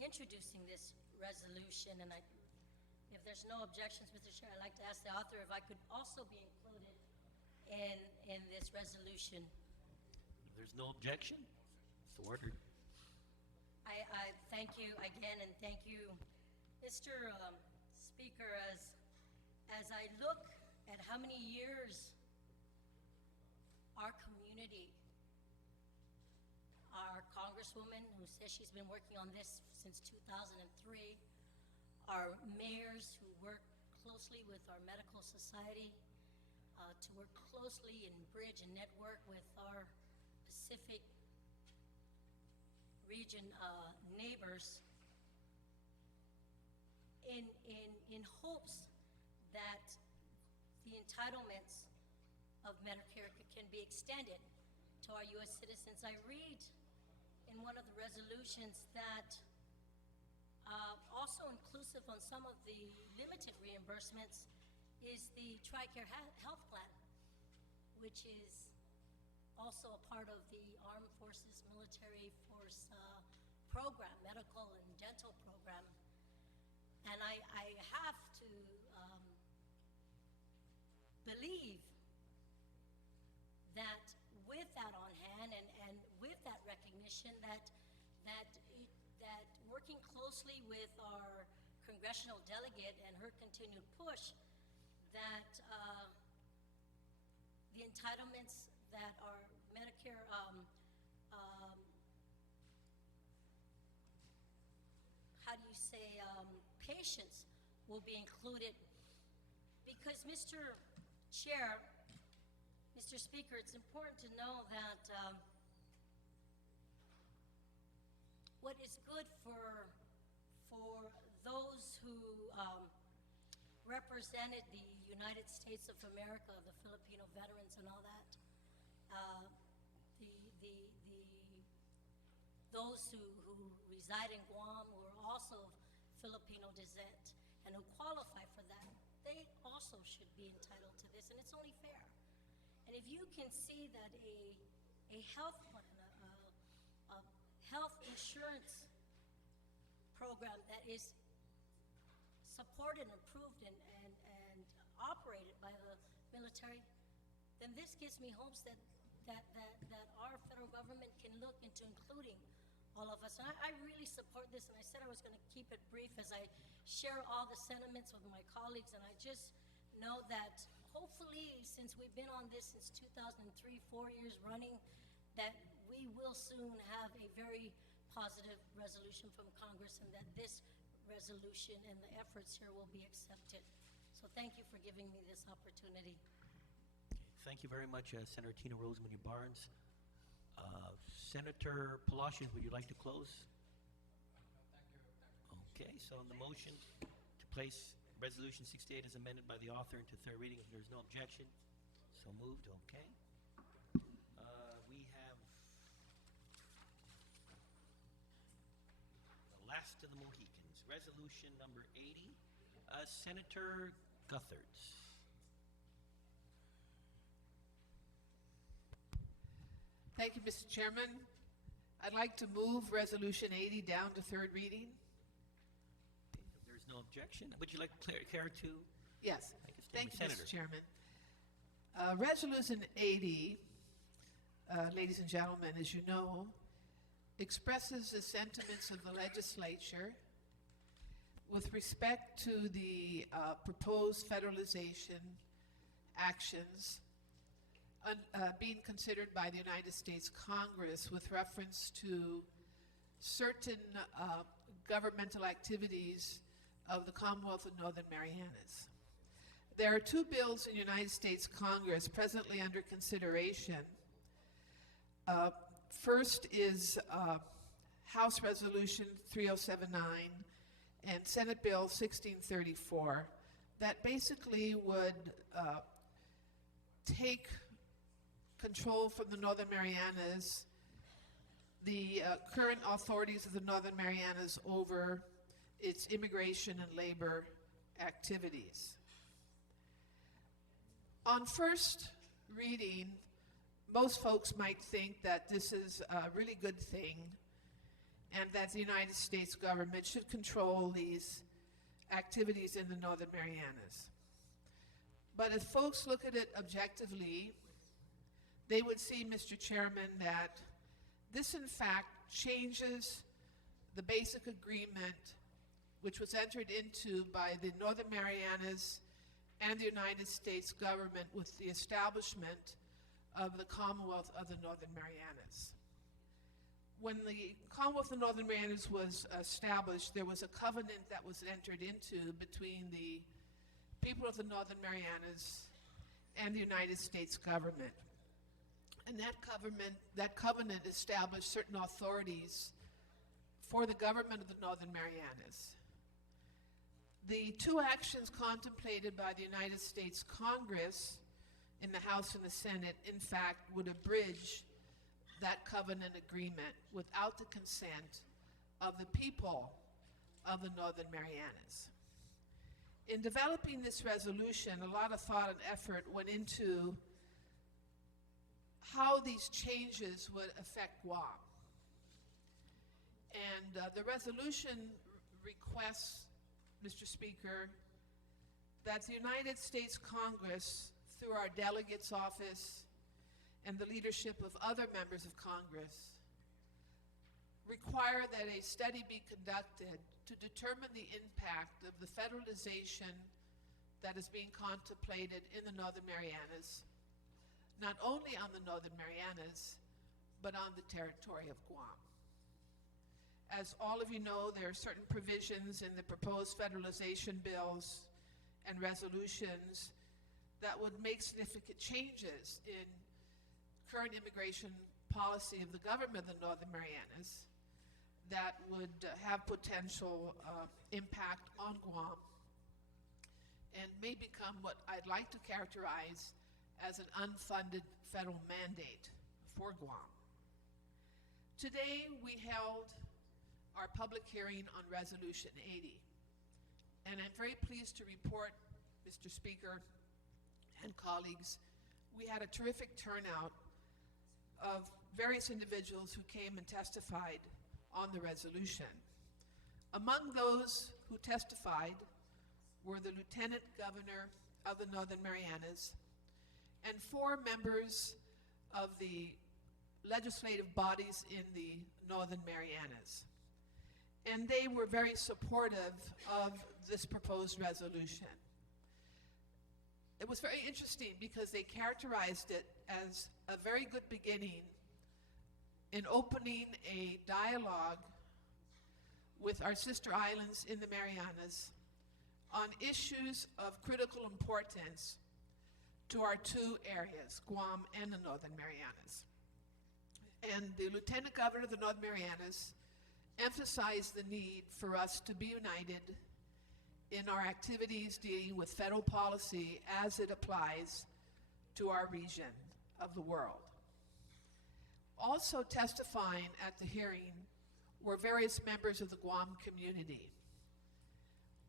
introducing this resolution, and if there's no objections, Mr. Chair, I'd like to ask the author if I could also be included in this resolution. If there's no objection, so ordered. I thank you again, and thank you, Mr. Speaker, as I look at how many years our community, our Congresswoman who says she's been working on this since 2003, our mayors who work closely with our medical society, to work closely and bridge and network with our Pacific region neighbors in hopes that the entitlements of Medicare can be extended to our U.S. citizens. I read in one of the resolutions that also inclusive on some of the limited reimbursements is the TRICARE health plan, which is also a part of the Armed Forces Military Force program, medical and dental program. And I have to believe that with that on hand and with that recognition that working closely with our congressional delegate and her continued push, that the entitlements that our Medicare patients will be included, because Mr. Chair, Mr. Speaker, it's important to know that what is good for those who represented the United States of America, the Filipino veterans and all that, those who reside in Guam who are also of Filipino descent and who qualify for that, they also should be entitled to this, and it's only fair. And if you can see that a health plan, a health insurance program that is supported, approved, and operated by the military, then this gives me hopes that our federal government can look into including all of us. And I really support this, and I said I was going to keep it brief as I share all the sentiments with my colleagues, and I just know that hopefully, since we've been on this since 2003, 4 years running, that we will soon have a very positive resolution from Congress, and that this resolution and the efforts here will be accepted. So thank you for giving me this opportunity. Thank you very much, Senator Tina Rosemary Barnes. Senator Palacios, would you like to close? Okay, so on the motion to place Resolution 68 as amended by the author into third reading, if there's no objection, so moved, okay. We have the last of the Mohicans, Resolution number 80, Senator Gutherts. Thank you, Mr. Chairman. I'd like to move Resolution 80 down to third reading. If there's no objection, would you like to care to? Yes. Thank you, Mr. Chairman. Resolution 80, ladies and gentlemen, as you know, expresses the sentiments of the legislature with respect to the proposed federalization actions being considered by the United States Congress with reference to certain governmental activities of the Commonwealth of Northern Marianas. There are two bills in the United States Congress presently under consideration. First is House Resolution 3079 and Senate Bill 1634 that basically would take control from the Northern Marianas, the current authorities of the Northern Marianas over its immigration and labor activities. On first reading, most folks might think that this is a really good thing and that the United States government should control these activities in the Northern Marianas. But if folks look at it objectively, they would see, Mr. Chairman, that this in fact changes the basic agreement which was entered into by the Northern Marianas and the United States government with the establishment of the Commonwealth of the Northern Marianas. When the Commonwealth of the Northern Marianas was established, there was a covenant that was entered into between the people of the Northern Marianas and the United States government. And that covenant established certain authorities for the government of the Northern Marianas. The two actions contemplated by the United States Congress in the House and the Senate, in fact, would abridge that covenant agreement without the consent of the people of the Northern Marianas. In developing this resolution, a lot of thought and effort went into how these changes would affect Guam. And the resolution requests, Mr. Speaker, that the United States Congress, through our delegates' office and the leadership of other members of Congress, require that a study be conducted to determine the impact of the federalization that is being contemplated in the Northern Marianas, not only on the Northern Marianas, but on the territory of Guam. As all of you know, there are certain provisions in the proposed federalization bills and resolutions that would make significant changes in current immigration policy of the government of the Northern Marianas that would have potential impact on Guam and may become what I'd like to characterize as an unfunded federal mandate for Guam. Today, we held our public hearing on Resolution 80, and I'm very pleased to report, Mr. Speaker and colleagues, we had a terrific turnout of various individuals who came and testified on the resolution. Among those who testified were the Lieutenant Governor of the Northern Marianas and 4 members of the legislative bodies in the Northern Marianas. And they were very supportive of this proposed resolution. It was very interesting because they characterized it as a very good beginning in opening a dialogue with our sister islands in the Marianas on issues of critical importance to our 2 areas, Guam and the Northern Marianas. And the Lieutenant Governor of the Northern Marianas emphasized the need for us to be united in our activities dealing with federal policy as it applies to our region of the world. Also testifying at the hearing were various members of the Guam community.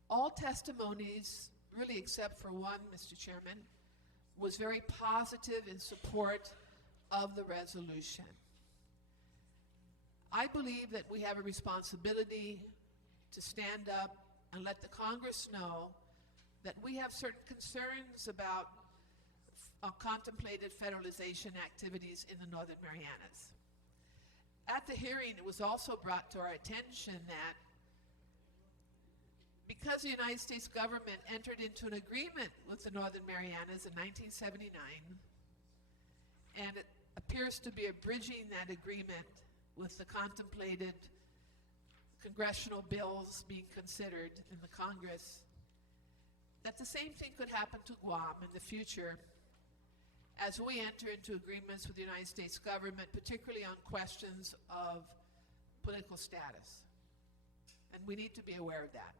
All testimonies, really except for one, Mr. Chairman, was very positive in support of the resolution. I believe that we have a responsibility to stand up and let the Congress know that we have certain concerns about contemplated federalization activities in the Northern Marianas. At the hearing, it was also brought to our attention that because the United States government entered into an agreement with the Northern Marianas in 1979, and it appears to be abridging that agreement with the contemplated congressional bills being considered in the Congress, that the same thing could happen to Guam in the future as we enter into agreements with the United States government, particularly on questions of political status. And we need to be aware of that.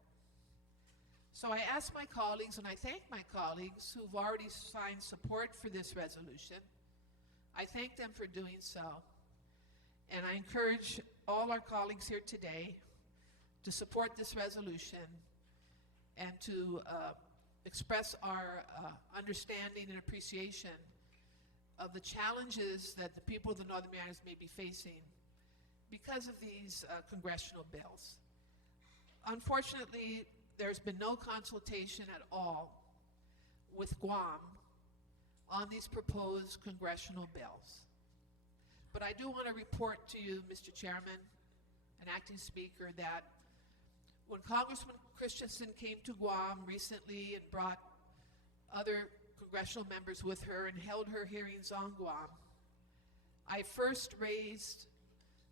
So I ask my colleagues, and I thank my colleagues who've already signed support for this resolution. I thank them for doing so. And I encourage all our colleagues here today to support this resolution and to express our understanding and appreciation of the challenges that the people of the Northern Marianas may be facing because of these congressional bills. Unfortunately, there's been no consultation at all with Guam on these proposed congressional bills. But I do want to report to you, Mr. Chairman and Acting Speaker, that when Congressman Christensen came to Guam recently and brought other congressional members with her and held her hearings on Guam, I first raised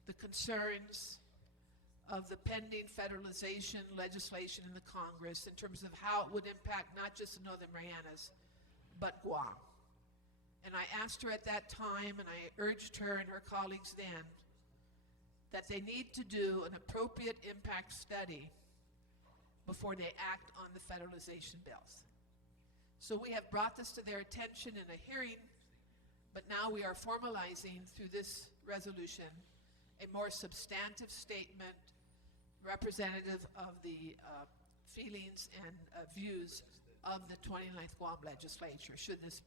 the concerns of the pending federalization legislation in the Congress in terms of how it would impact not just the Northern Marianas, but Guam. And I asked her at that time, and I urged her and her colleagues then, that they need to do an appropriate impact study before they act on the federalization bills. So we have brought this to their attention in a hearing, but now we are formalizing through this resolution a more substantive statement representative of the feelings and views of the 29th Guam Legislature, should this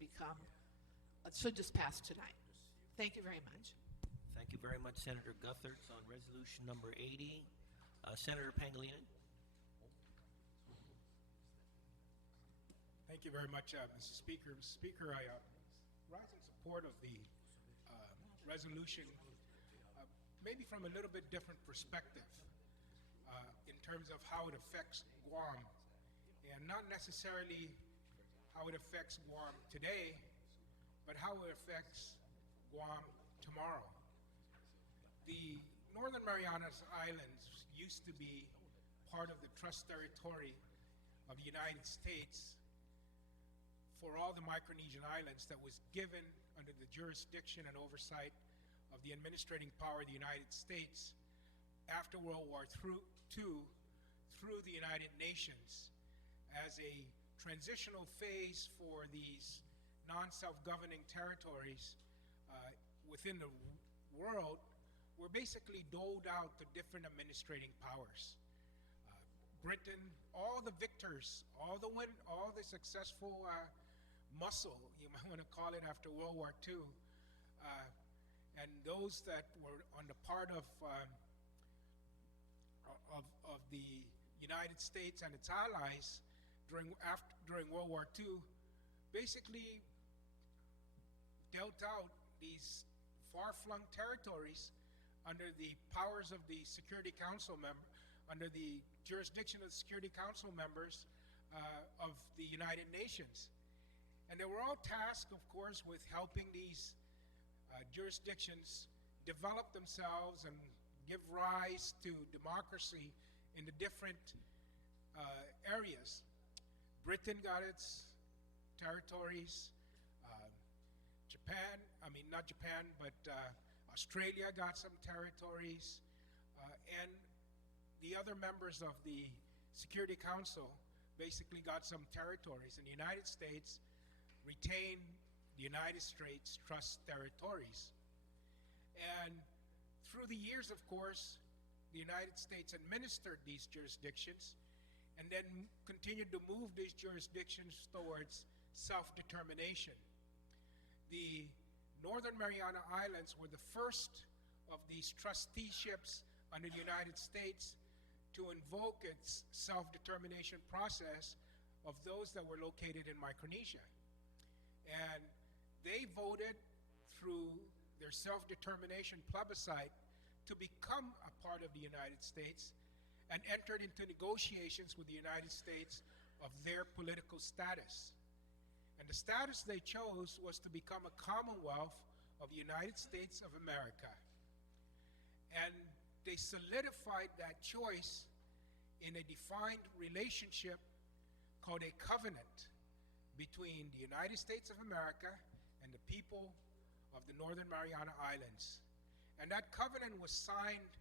pass tonight. Thank you very much. Thank you very much, Senator Guthertz, on resolution number 80. Senator Pangilinan. Thank you very much, Mr. Speaker. Mr. Speaker, I rise in support of the resolution, maybe from a little bit different perspective in terms of how it affects Guam, and not necessarily how it affects Guam today, but how it affects Guam tomorrow. The Northern Marianas Islands used to be part of the trust territory of the United States for all the Micronesian islands that was given under the jurisdiction and oversight of the administrating power of the United States after World War II through the United Nations as a transitional phase for these non-self-governing territories within the world were basically doled out to different administrating powers. Britain, all the victors, all the successful muscle, you might want to call it, after World War II, and those that were on the part of the United States and its allies during World War II, basically dealt out these far-flung territories under the powers of the Security Council under the jurisdiction of the Security Council members of the United Nations. And they were all tasked, of course, with helping these jurisdictions develop themselves and give rise to democracy in the different areas. Britain got its territories. Not Japan, but Australia got some territories. And the other members of the Security Council basically got some territories. And the United States retained the United States Trust territories. And through the years, of course, the United States administered these jurisdictions and then continued to move these jurisdictions towards self-determination. The Northern Mariana Islands were the first of these trusteeships under the United States to invoke its self-determination process of those that were located in Micronesia. And they voted through their self-determination plebiscite to become a part of the United States and entered into negotiations with the United States of their political status. And the status they chose was to become a Commonwealth of the United States of America. And they solidified that choice in a defined relationship called a covenant between the United States of America and the people of the Northern Mariana Islands. And that covenant was signed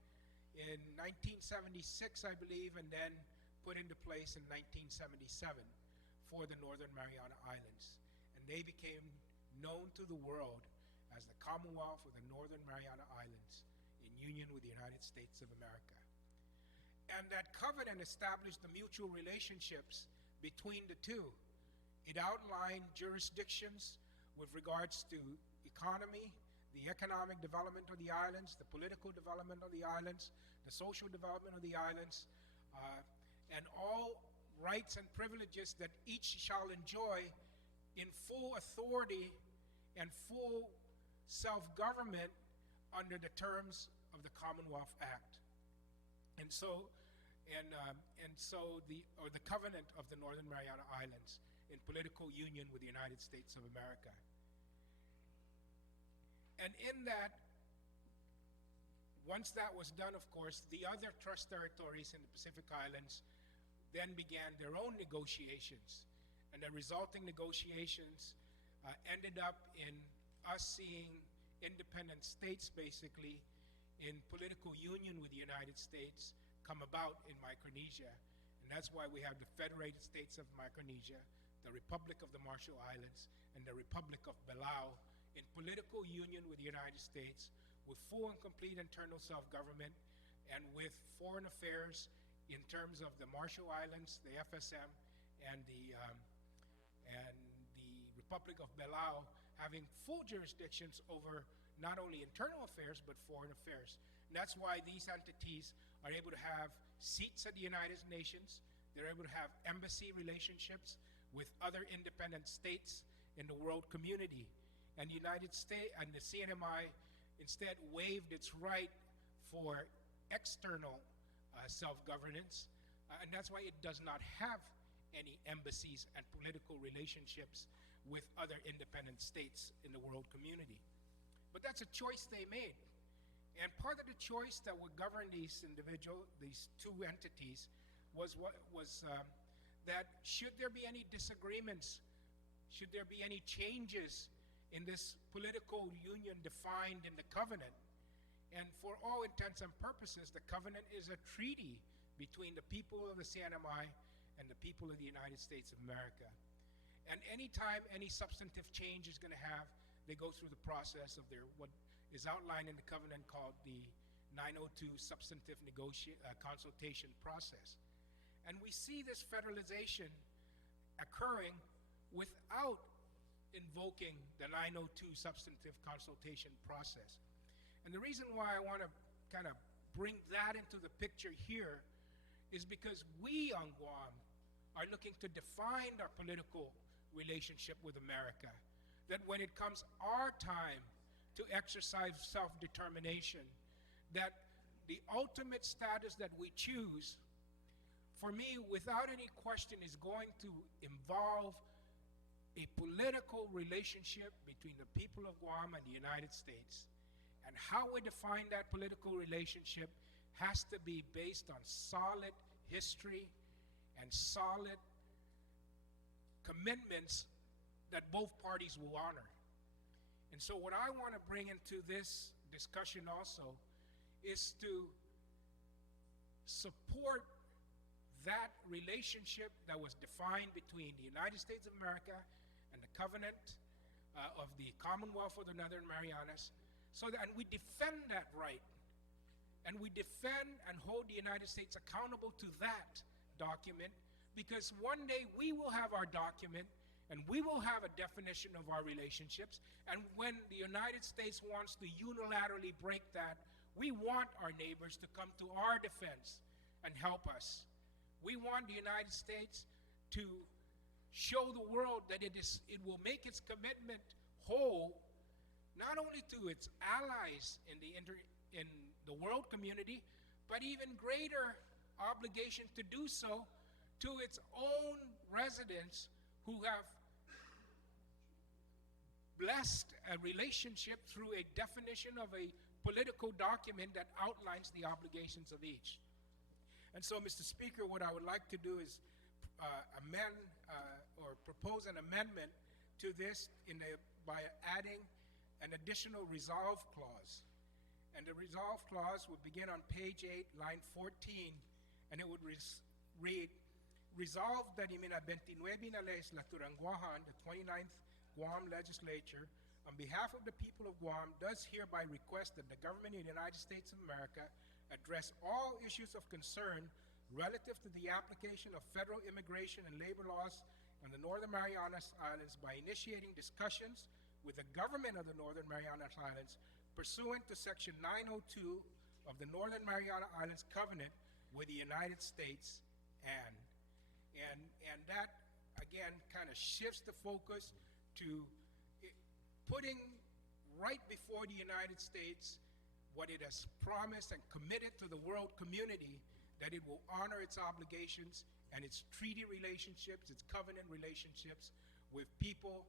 in 1976, I believe, and then put into place in 1977 for the Northern Mariana Islands. And they became known to the world as the Commonwealth of the Northern Mariana Islands in union with the United States of America. And that covenant established the mutual relationships between the two. It outlined jurisdictions with regards to economy, the economic development of the islands, the political development of the islands, the social development of the islands, and all rights and privileges that each shall enjoy in full authority and full self-government under the terms of the Commonwealth Act. And so the covenant of the Northern Mariana Islands in political union with the United States of America. And in that, once that was done, of course, the other trust territories in the Pacific Islands then began their own negotiations. And the resulting negotiations ended up in us seeing independent states, basically, in political union with the United States come about in Micronesia. And that's why we have the Federated States of Micronesia, the Republic of the Marshall Islands, and the Republic of Palau in political union with the United States, with full and complete internal self-government, and with foreign affairs in terms of the Marshall Islands, the FSM, and the Republic of Palau having full jurisdictions over not only internal affairs, but foreign affairs. And that's why these entities are able to have seats at the United Nations. They're able to have embassy relationships with other independent states in the world community. And the United States and the CNMI instead waived its right for external self-governance, and that's why it does not have any embassies and political relationships with other independent states in the world community. But that's a choice they made. And part of the choice that would govern these two entities was that should there be any disagreements, should there be any changes in this political union defined in the covenant, and for all intents and purposes, the covenant is a treaty between the people of the CNMI and the people of the United States of America. And anytime any substantive change is going to have, they go through the process of what is outlined in the covenant called the 902 substantive consultation process. And we see this federalization occurring without invoking the 902 substantive consultation process. And the reason why I want to kind of bring that into the picture here is because we on Guam are looking to define our political relationship with America. That when it comes our time to exercise self-determination, that the ultimate status that we choose, for me, without any question, is going to involve a political relationship between the people of Guam and the United States. And how we define that political relationship has to be based on solid history and solid commitments that both parties will honor. And so what I want to bring into this discussion also is to support that relationship that was defined between the United States of America and the covenant of the Commonwealth of the Northern Marianas, and we defend that right, and we defend and hold the United States accountable to that document, because one day we will have our document and we will have a definition of our relationships, and when the United States wants to unilaterally break that, we want our neighbors to come to our defense and help us. We want the United States to show the world that it will make its commitment whole, not only to its allies in the world community, but even greater obligation to do so to its own residents who have blessed a relationship through a definition of a political document that outlines the obligations of each. And so, Mr. Speaker, what I would like to do is amend or propose an amendment to this by adding an additional resolve clause. And the resolve clause would begin on page 8, line 14, and it would read, resolve that in la 29 na legislatura en Guam, the 29th Guam Legislature, on behalf of the people of Guam, does hereby request that the government of the United States of America address all issues of concern relative to the application of federal immigration and labor laws on the Northern Marianas Islands by initiating discussions with the government of the Northern Marianas Islands pursuant to Section 902 of the Northern Mariana Islands Covenant with the United States and that, again, kind of shifts the focus to putting right before the United States what it has promised and committed to the world community, that it will honor its obligations and its treaty relationships, its covenant relationships with people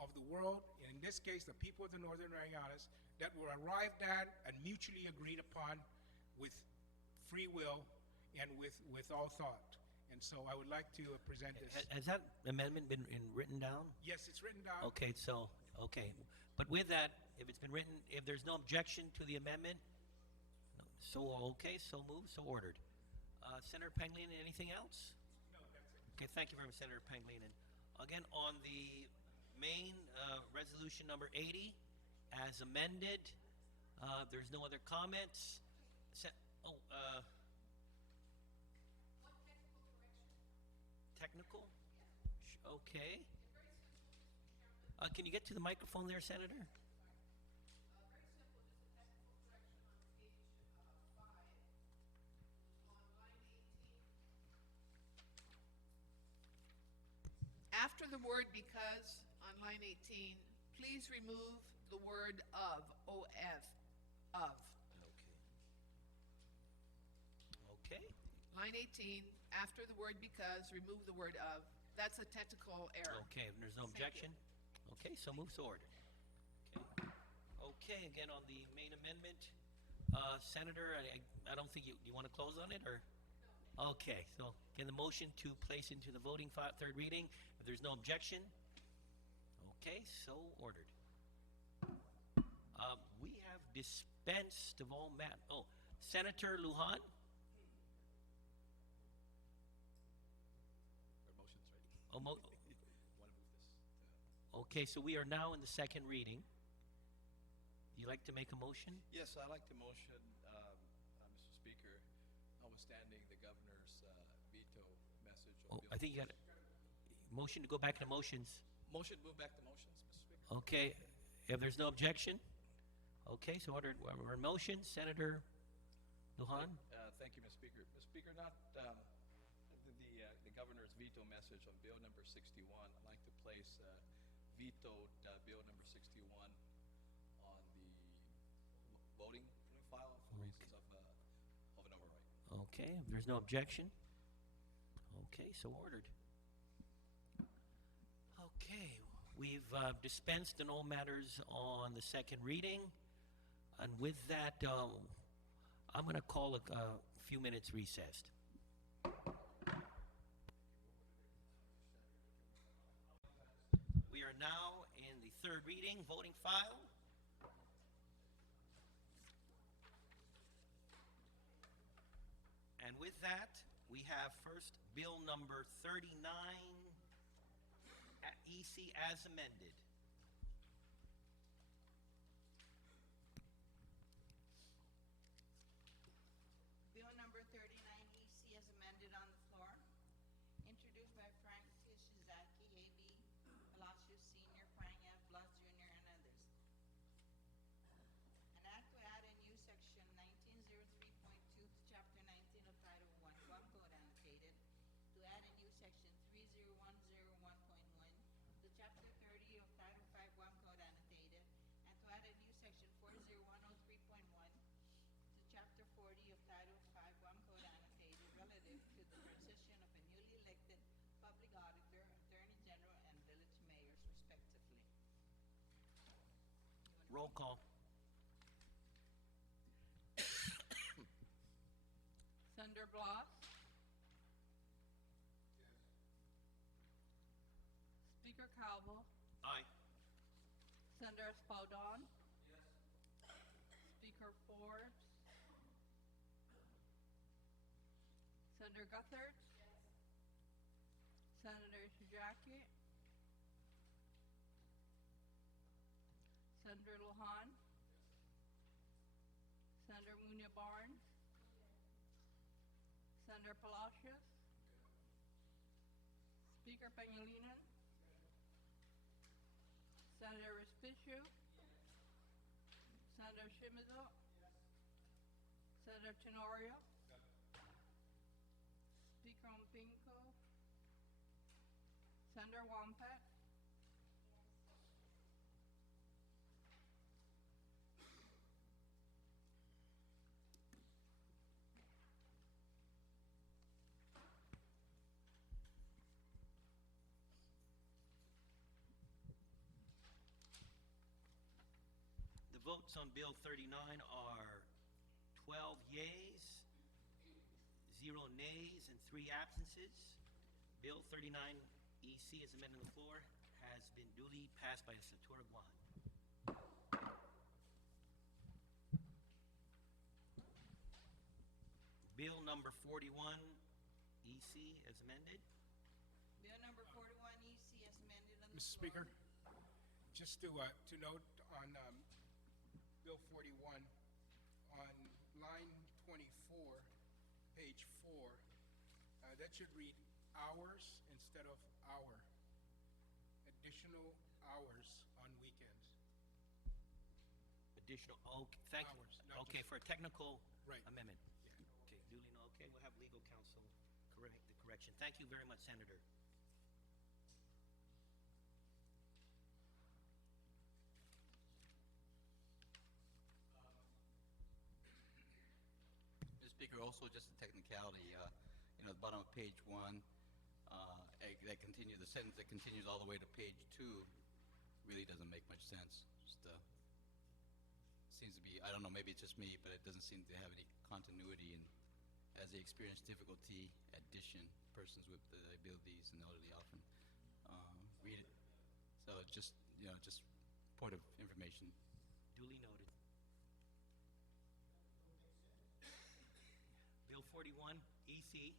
of the world, and in this case, the people of the Northern Marianas, that were arrived at and mutually agreed upon with free will and with all thought. And so I would like to present this. Has that amendment been written down? Yes, it's written down. Okay, okay. But with that, if it's been written, if there's no objection to the amendment, so moved, so ordered. Senator Panglin, anything else? No, that's it. Okay, thank you very much, Senator Panglin. Again, on the main resolution number 80, as amended, there's no other comments. Technical? Okay. Can you get to the microphone there, Senator? After the word because on line 18, please remove the word of, O-F, of. Okay. Line 18, after the word because, remove the word of. That's a technical error. Okay, if there's no objection. Okay, so move, so ordered. Okay. Okay, again, on the main amendment, Senator, I don't think you want to close on it, or? Okay, so again, the motion to place into the voting third reading. If there's no objection, okay, so ordered. We have dispensed of all Senator Lujan. Our motion's ready. Want to move this? Okay, so we are now in the second reading. You like to make a motion? Yes, I'd like to motion, Mr. Speaker, notwithstanding the governor's veto message. I think you got a motion to go back to motions. Motion to move back to motions, Mr. Speaker. Okay, if there's no objection, okay, so ordered. We're in motion. Senator Lujan? Thank you, Mr. Speaker. Mr. Speaker, not the the governor's veto message on bill number 61. I'd like to place vetoed bill number 61 on the voting file for reasons of an override. Okay, if there's no objection. Okay, so ordered. Okay, we've dispensed in all matters on the second reading. And with that, I'm going to call a few minutes recessed. We are now in the third reading, voting file. And with that, we have first bill number 39, EC as amended. Bill number 39 EC as amended on the floor, introduced by Francis Shizaki, A.B. Palacios Sr., Frank F. Blas Jr., and others. An act to add a new section 1903.2 to Chapter 19 of Title 1 Guam Code annotated, to add a new section 30101.1 to Chapter 30 of Title 5 Guam Code annotated, and to add a new section 40103.1 to Chapter 40 of Title 5 Guam Code annotated relative to the transition of a newly elected public auditor, attorney general, and village mayors respectively. Roll call. Senator Blas? Speaker Calvo? Aye. Senator Espaudon? Speaker Forbes? Senator Guthert? Senator Shijaki? Senator Lujan? Senator Munya Barnes? Senator Palacios? Speaker Peñalina? Senator Respicio? Senator Shimizu? Senator Tenorio? Speaker Ompinko? Senator Wampat? The votes on Bill 39 are 12 yeas, 0 nays, and 3 absences. Bill 39 EC as amended on the floor has been duly passed by a Satura Guam. Bill number 41 EC as amended. Bill number 41 EC as amended on the Mr. floor. Speaker, just to note on Bill 41, on line 24, page 4, that should read hours instead of hour. Additional hours on weekends. Additional, okay, thank you. Hours, not Okay, just- for a technical Right. amendment. Okay, duly noted. Okay, we'll have legal counsel correct the correction. Thank you very much, Senator. Mr. Speaker, also just a technicality, at the bottom of page 1, that continue, the sentence that continues all the way to page 2 really doesn't make much sense. Just seems to be, I don't know, maybe it's just me, but it doesn't seem to have any continuity. And as they experience difficulty, addition, persons with abilities and elderly often read it. So just, just point of information. Duly noted. Bill 41 EC.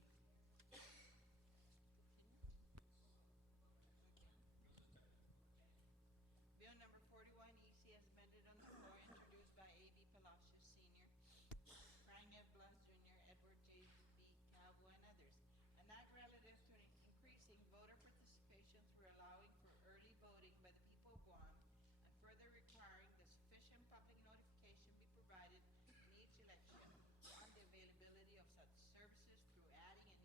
Bill number 41 EC as amended on the floor, introduced by A.B. Palacios Sr., Frank F. Blas Jr., Edward J. B. Calvo, and others. An act relative to increasing voter participation through allowing for early voting by the people of Guam, and further requiring that sufficient public notification be provided in each election on the availability of such services through adding a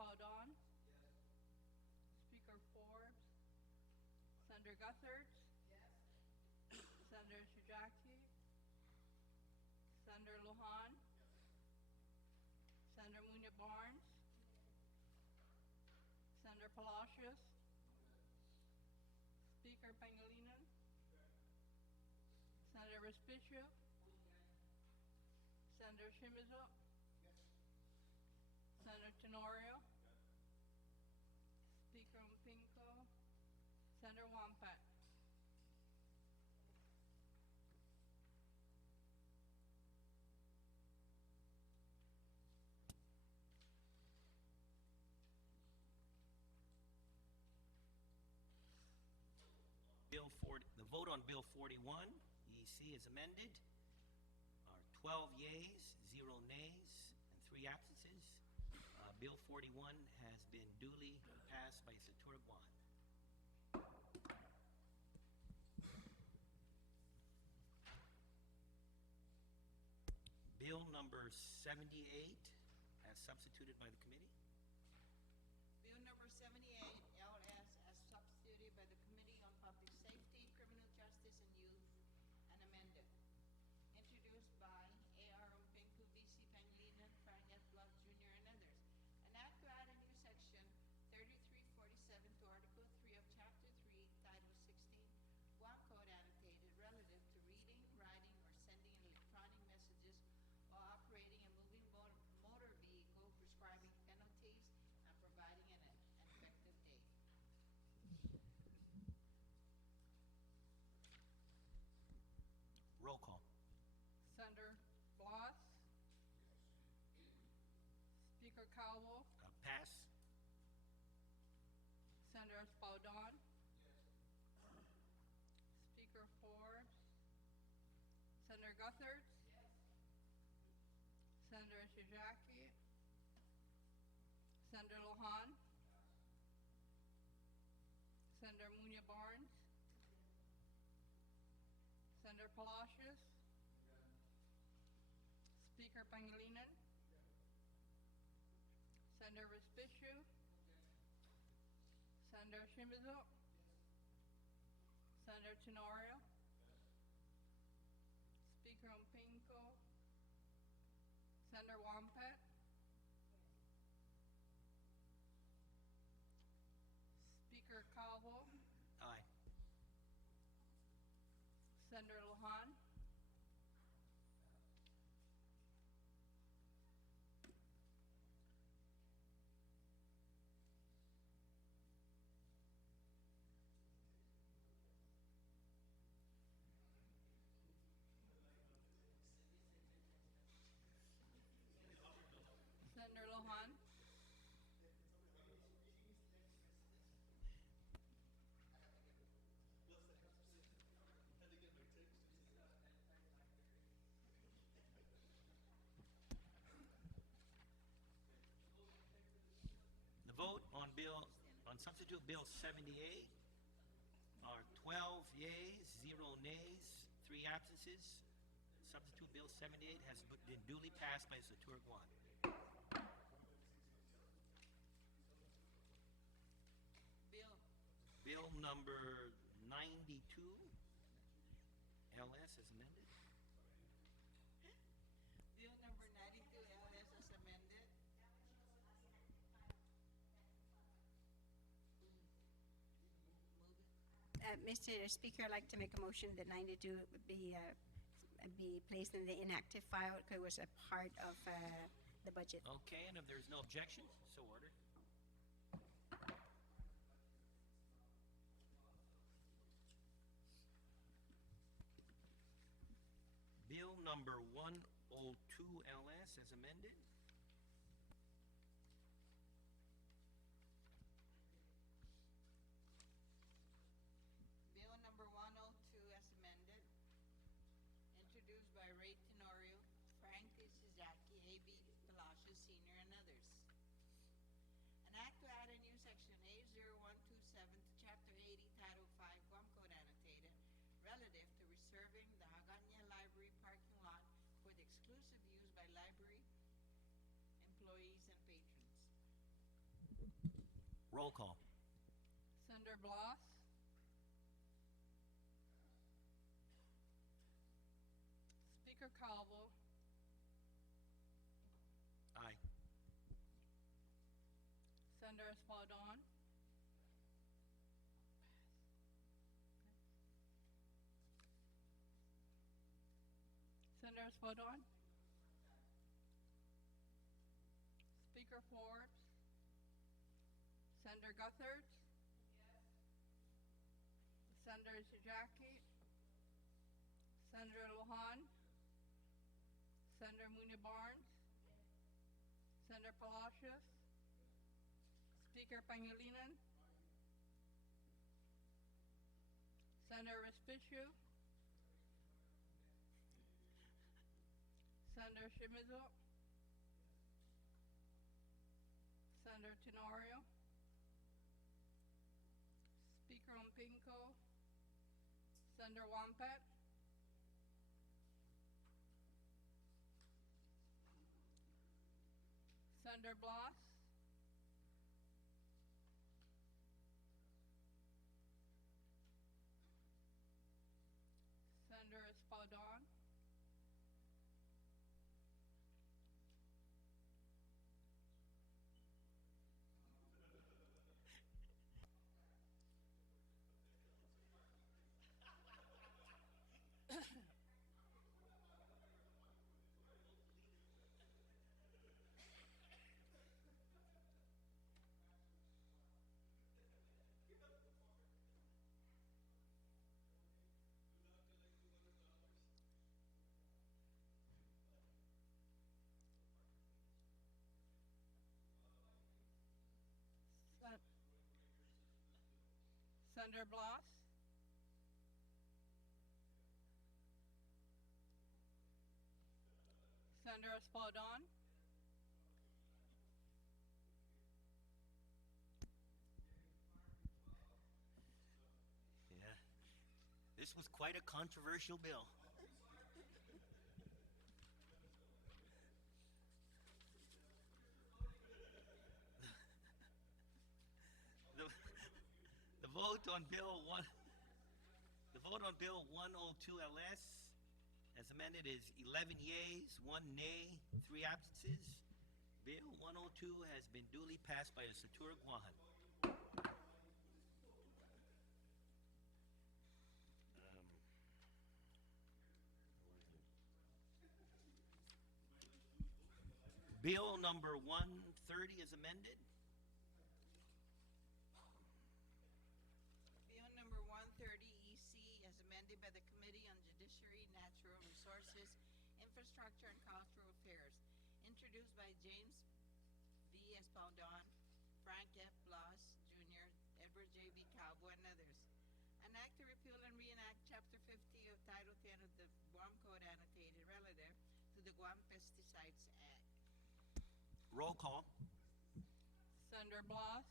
Espaldon. Speaker Forbes. Senator Guthertz. Senator Shijaki. Senator Lujan. Senator Munya Barnes. Senator Palacios. Speaker Pangilinan. Senator Respicio. Senator Shimizu. Senator Tenorio. Speaker Mpinko. Senator Wampat. The vote on Bill 41, EC is amended, are 12 yeas, 0 nays, and 3 absences. Bill 41 has been duly passed by Satur Guam. Bill number 78, as substituted by the committee. Bill number 78, LS, as substituted by the Committee on Public Safety, Criminal Justice, and Youth, and amended. Introduced by A.R. Mpinku, V.C. Pangilinan, Frank F. Blood Jr., and others. An act to add a new section 3347 to Article 3 of Chapter 3, Title 16, Guam Code annotated relative to reading, writing, or sending electronic messages while operating a moving motor vehicle, prescribing penalties, and providing an effective date. Roll call. Senator Bloss. Speaker Cowell. Pass. Senator Espaldon. Speaker Forbes. Senator Guthertz. Senator Shijaki. Senator Lujan. Senator Munya Barnes. Senator Palacios. Speaker Pangilinan. Senator Respicio. Senator Shimizu. Senator Tenorio. Speaker Mpinko. Senator Wampat. Speaker Calvo. Aye. Senator Lujan. Senator Lujan. The vote on substitute Bill 78 are 12 yeas, 0 nays, 3 absences. Substitute Bill 78 has been duly passed by Satur Guam. Bill number 92, LS as amended. Bill number 92, LS, as amended. Mr. Speaker, I'd like to make a motion that 92 be placed in the inactive file because it was a part of the budget. Okay, and if there's no objection, so ordered. Bill number 102 LS as amended. Bill number 102, as amended. Introduced by Ray Tenorio, Frank Shijaki, A.B. Palacios Sr., and others. An act to add a new section A0127 to Chapter 80, Title 5, Guam Code annotated, relative to reserving the Haganya Library parking lot for the exclusive use by library Roll call. Senator Blas, Speaker Calvo, Aye. Senator Espadon, Senator Espadon, Speaker Forbes, Senator Guthert, Senator Jackie, Senator Lujan, Senator Munia Barnes, Senator Palacios, Speaker Pangilinan, Senator Respicio, Senator Shimizu, Senator Tenorio, Speaker Ompinko, Senator Wampat, Senator Blas, Senator Espadon, Senator Blas, Senator Espadon, Yeah. This was quite a controversial bill. The, the vote on Bill 102 LS as amended is 11 yeas, 1 nay, 3 absences. Bill 102 has been duly passed by the Satura Guam. Bill number 130 is amended. Bill number 130 EC as amended by the Committee on Judiciary, Natural Resources, Infrastructure, and Cultural Affairs, introduced by James V. Espaldon, Frank F. Blas, Jr., Edward J. B. Calvo, and others. An act to repeal and reenact Chapter 50 of Title 10 of the Guam Code annotated relative to the Guam Pesticides Act. Roll call. Senator Blas,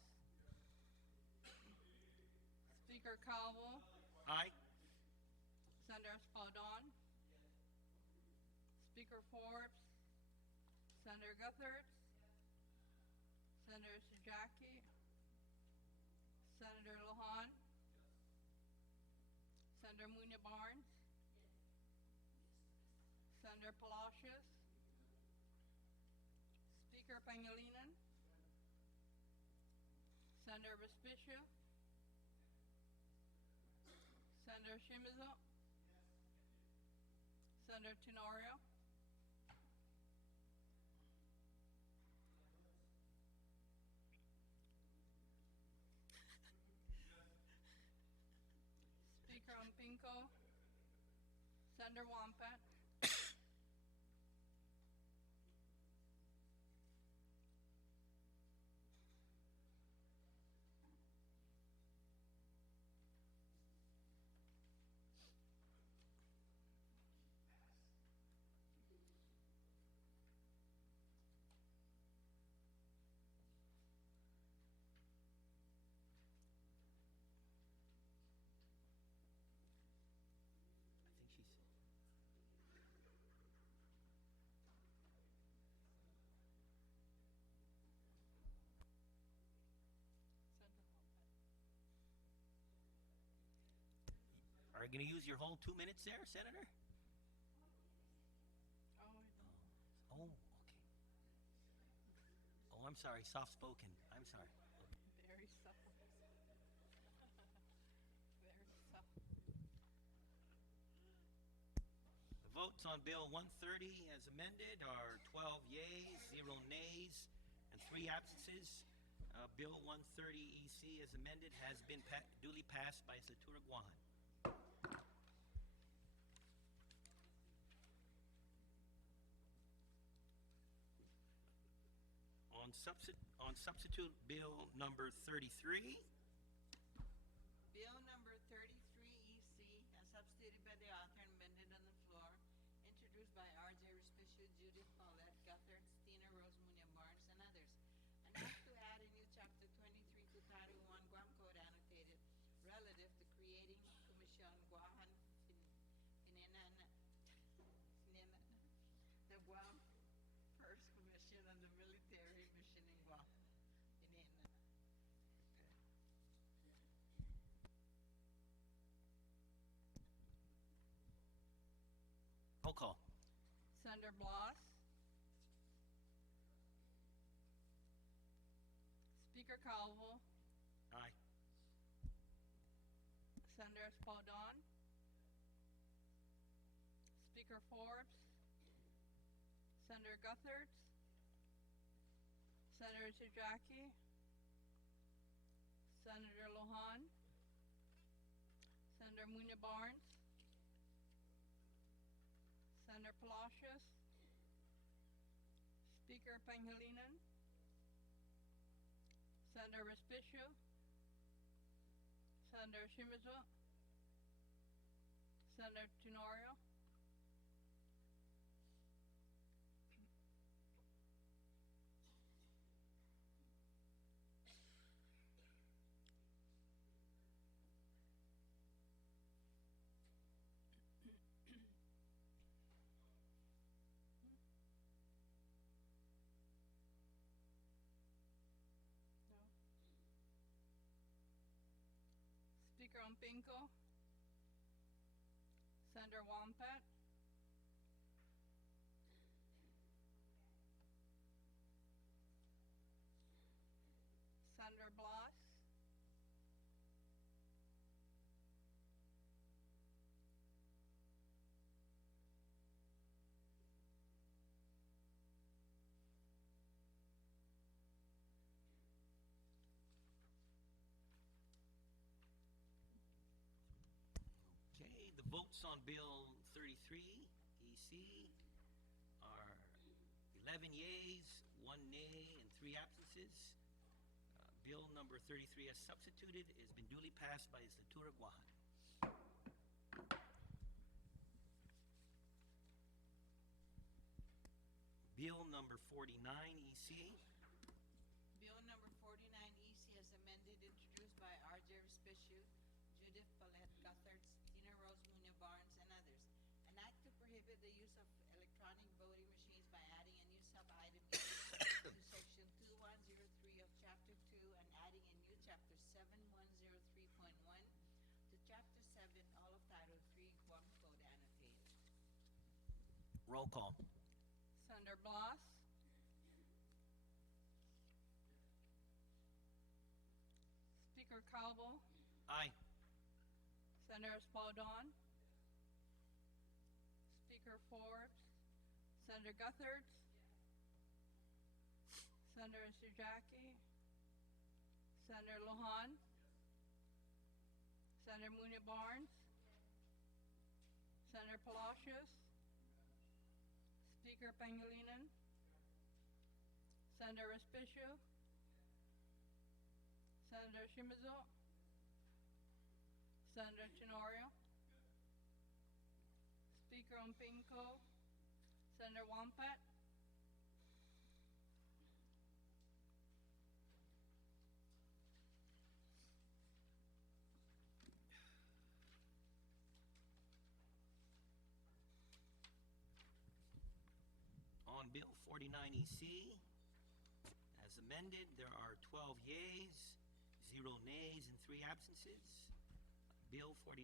Speaker Calvo, Aye. Senator Espadon, Speaker Forbes, Senator Guthert, Senator Jackie, Senator Lujan, Senator Munia Barnes, Senator Palacios, Speaker Pangilinan, Senator Respicio, Senator Shimizu, Senator Tenorio, Speaker Ompinko, Senator Wampat, I think she's. you going to use your whole 2 minutes there, Senator? Oh, Oh, okay. Oh, I'm sorry, soft-spoken. I'm sorry. very soft. Very soft. The votes on Bill 130 as amended are 12 yeas, 0 nays, and 3 absences. Bill 130 EC as amended has been duly passed by Legislature Guam. On substitute Bill number 33, Bill number 33 EC, as substituted by the author and amended on the floor, introduced by R.J. Respicio, Judith Paulette, Guthert, Stina Rose Munia Barnes, and others. An act to add a new chapter 23 to Title 1 Guam Code annotated relative to creating Commission Guahan Finenan, the Guam First Commission on the Military Mission in Guam. Finenan. roll call. Senator Blas. Speaker Calvo. Aye. Senator Espadon. Speaker Forbes. Senator Guthert. Senator Tijaki. Senator Lohan. Senator Munia Barnes. Senator Palacios. Speaker Pangilinan. Senator Respicio. Senator Shimizu. Senator Tenorio. No. Speaker Ompinko. Senator Wampat. Senator Blas. Okay, the votes on Bill 33 EC are 11 yeas, 1 nay, and 3 absences. Bill number 33 as substituted has been duly passed by Legislature Guam. Bill number 49 EC. Bill number 49 EC as amended, introduced by R.J. Respicio, Judith Paulette, Guthert, Tina Rose Munia Barnes, and others. An act to prohibit the use of electronic voting machines by adding a new sub-item to section 2103 of chapter 2 and adding a new chapter 7103.1 to chapter 7, all of title 3 Guam Code annotated. Roll call. Senator Blas. Speaker Calvo. Aye. Senator Espadon. Speaker Forbes. Senator Guthert. Senator Tijaki. Senator Lohan. Senator Munia Barnes. Senator Palacios. Speaker Pangilinan. Senator Respicio. Senator Shimizu. Senator Tenorio. Speaker Ompinko. Senator Wampat. On Bill 49 EC, as amended, there are 12 yeas, 0 nays, and 3 absences. Bill 49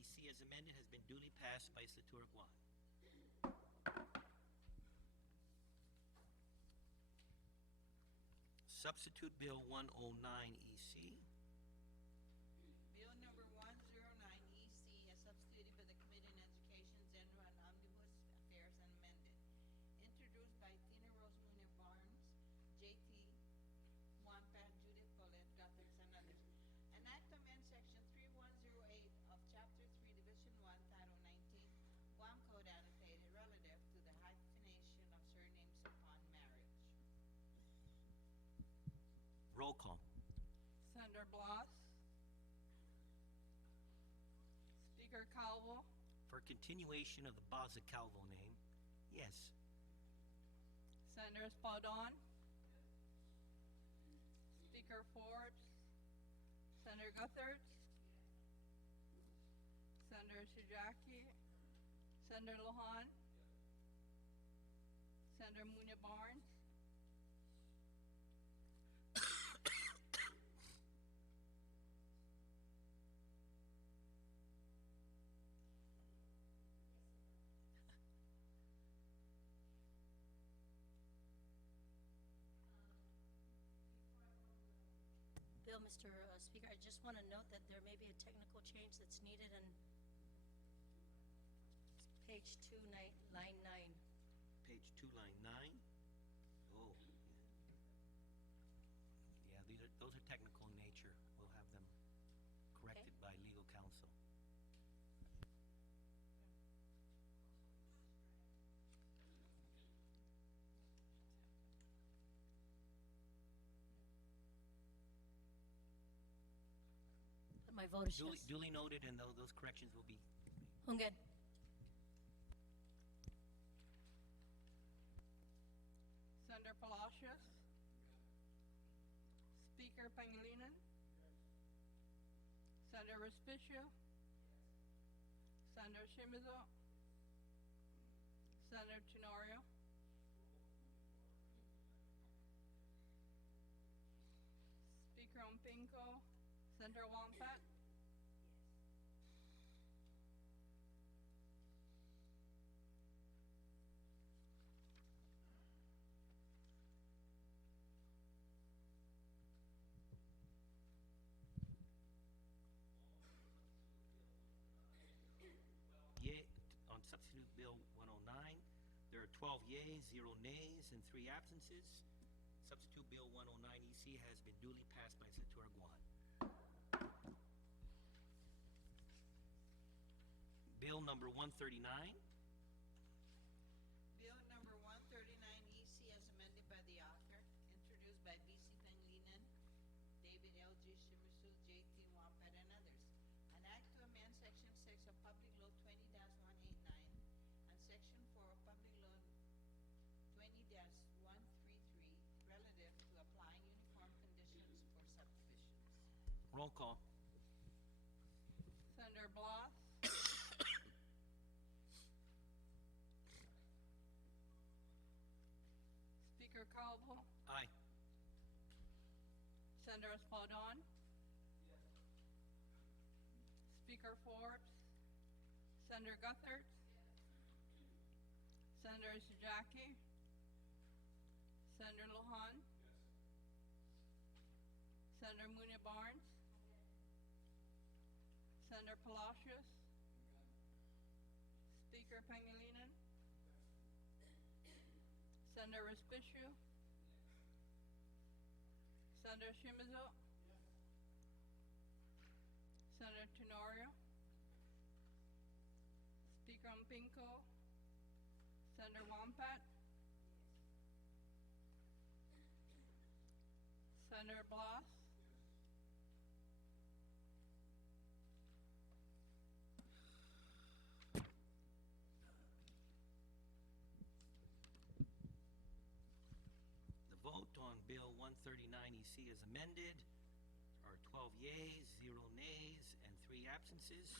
EC as amended has been duly passed by Satur Guan. Substitute Bill 109 EC. Bill number 109 EC as substituted by the Committee on Education, General and Omnibus Affairs and amended. Introduced by Tina Rose Munoz Barnes, J.T. Wampat, Judith Paulette Guthers, and others. An act to amend section 3108 of chapter 3, division 1, title 19, Guam Code annotated relative to the hyphenation of surnames upon marriage. Roll call. Senator Blas. Speaker Calvo. For continuation of the Baza Calvo name, yes. Senator Espadon. Speaker Forbes. Senator Guthers. Senator Shijaki. Senator Lohan. Senator Munoz Barnes. Bill, Mr. Speaker, I just want to note that there may be a technical change that's needed in page 2, line 9. Page 2, line 9. Oh. Yeah, those are technical in nature. We'll have them corrected by legal counsel. But my vote is Duly, yes. duly noted, and those corrections will be. Hungen. Senator Palacios. Speaker Pangilinan. Senator Respicio. Senator Shimizu. Senator Tenorio. Speaker Ompinko. Senator Wampat. Yea, on substitute bill 109, there are 12 yeas, 0 nays, and 3 absences. Substitute bill 109 EC has been duly passed by Satur Guan. Bill number 139. Bill number 139 EC as amended by the author, introduced by B.C. Pangilinan, David L.G. Shimizu, J.T. Wampat, and others. An act to amend section 6 of Public Law 20-189 and section 4 of Public Law 20-133 relative to applying uniform conditions for subdivisions. Roll call. Senator Blas. Speaker Calvo. Aye. Senator Espadon. Speaker Forbes. Senator Guthers. Senator Shijaki. Senator Lohan. Senator Munoz Barnes. Senator Palacios. Speaker Pangilinan. Senator Respicio. Senator Shimizu. Senator Tenorio. Speaker Ompinko. Senator Wampat. Senator Blas. The vote on Bill 139 EC as amended are 12 yeas, 0 nays, and 3 absences.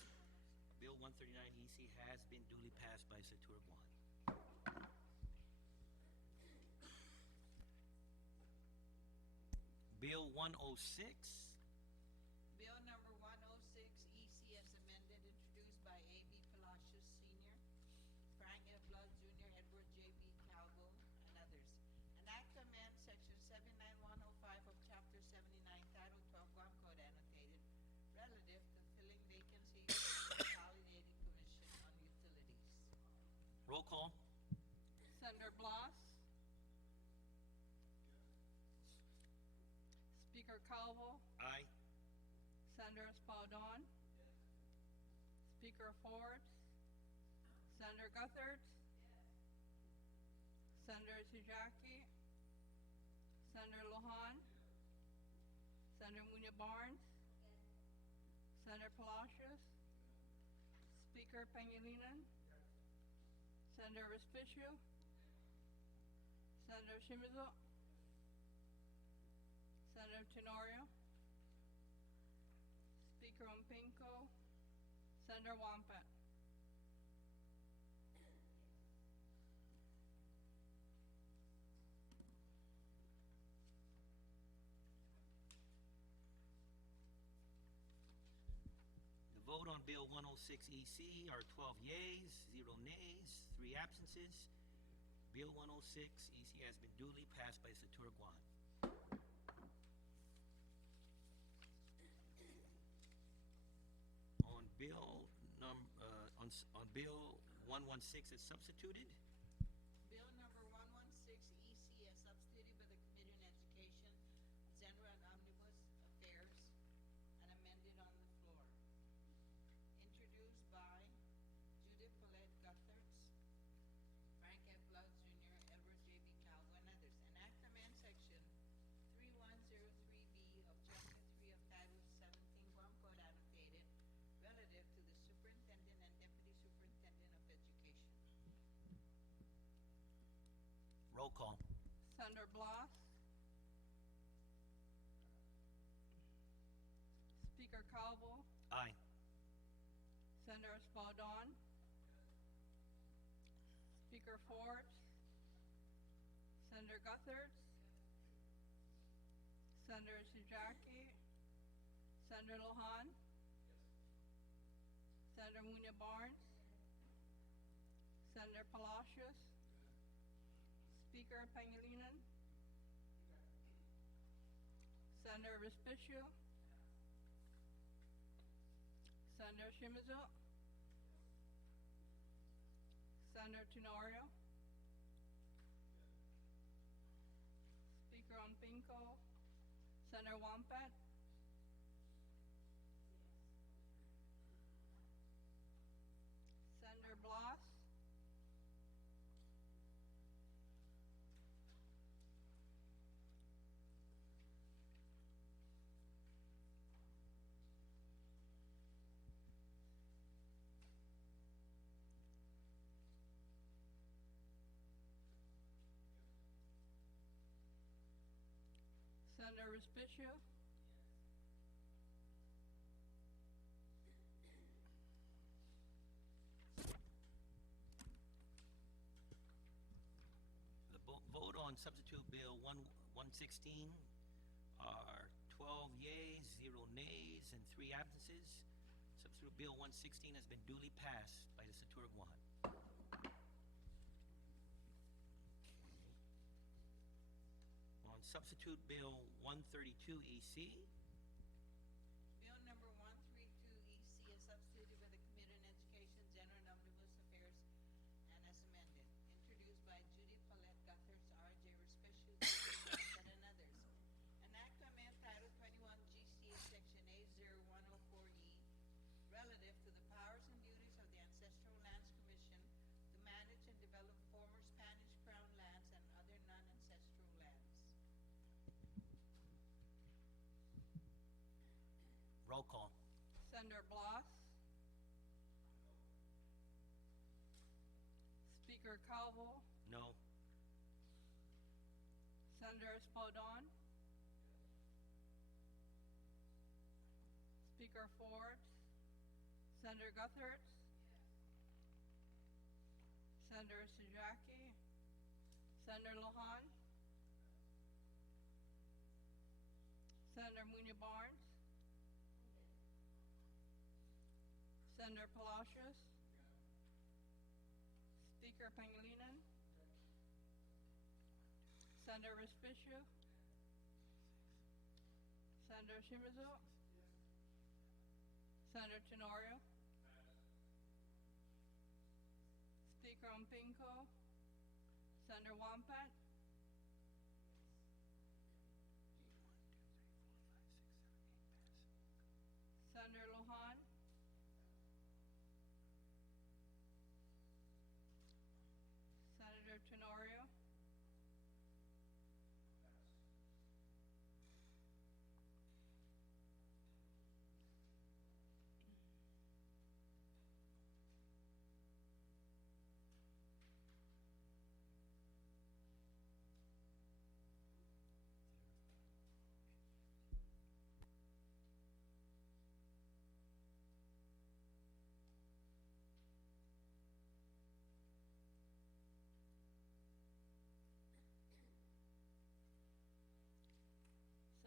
Bill 139 EC has been duly passed by Satur Guan. Bill 106. Bill number 106 EC as amended, introduced Roll call. Senator Blas? Speaker Calvo? Aye. Senator Espaldon? Speaker Forbes? Senator Gutherts? Senator Sijaki? Senator Lohan? Senator Munya Barnes? Senator Palacios? Speaker Pangilinan? Senator Respicio? Senator Shimizu? Senator Tenorio? Speaker Ompinko? Senator Wampat? The vote on Bill 106 EC are 12 yeas, 0 nays, 3 absences. Bill 106 EC has been duly passed by Satur Guam. On Bill 116 as substituted, Bill number 116 EC as substituted by the Committee on Education, General and Omnibus Affairs, and amended on the floor. Introduced by Judith Paulette Gutherts, Frank F. Blood Jr., Edward J. B. Calvo, and others. An act to amend section 3103B of Chapter 3 of Title 17 Guam Code annotated relative to the Superintendent and Deputy Superintendent of Education. roll call. Senator Blas? Speaker Calvo? Aye. Senator Espaldon? Speaker Forbes? Senator Gutherts? Senator Sijaki? Senator Lohan? Senator Munya Barnes? Senator Palacios? Speaker Pangilinan? Senator Respicio? Senator Shimizu? Senator Tenorio? Speaker Ompinko? Senator Wampat? Senator Blas? Senator Respicio? The vote on substitute bill 116 are 12 yeas, 0 nays, and 3 absences. Substitute bill 116 has been duly passed by the Satur Guam. On substitute bill 132 EC, Bill number 132 EC is substituted by the Committee on Education, General and Omnibus Affairs, and as amended. Introduced by Judy Paulette Gutherts, R.J. Respicio, and others. An act to amend Title 21 GCA Section A0104E relative to the powers and duties of the Ancestral Lands Commission to manage and develop former Spanish Crown lands and other non-ancestral lands. roll call. Senator Blas? Speaker Calvo? No. Senator Espaldon? Speaker Forbes? Senator Gutherts? Senator Sijaki? Senator Lohan? Senator Munya Barnes? Senator Palacios? Speaker Pangilinan? Senator Respicio? Senator Shimizu? Senator Tenorio? Speaker Speaker Umpinko, Senator Wampat, Senator Lujan, Senator Tenorio,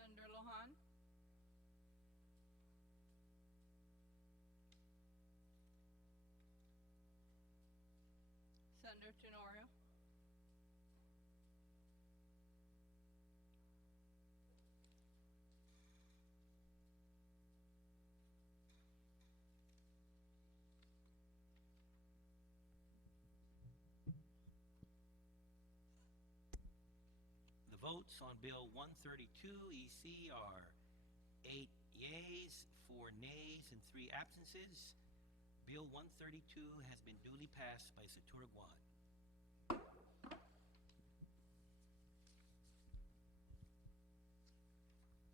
Senator Lujan, Senator Tenorio, The votes on Bill 132 EC are 8 yeas, 4 nays, and 3 absences. Bill 132 has been duly passed by Satura Guam.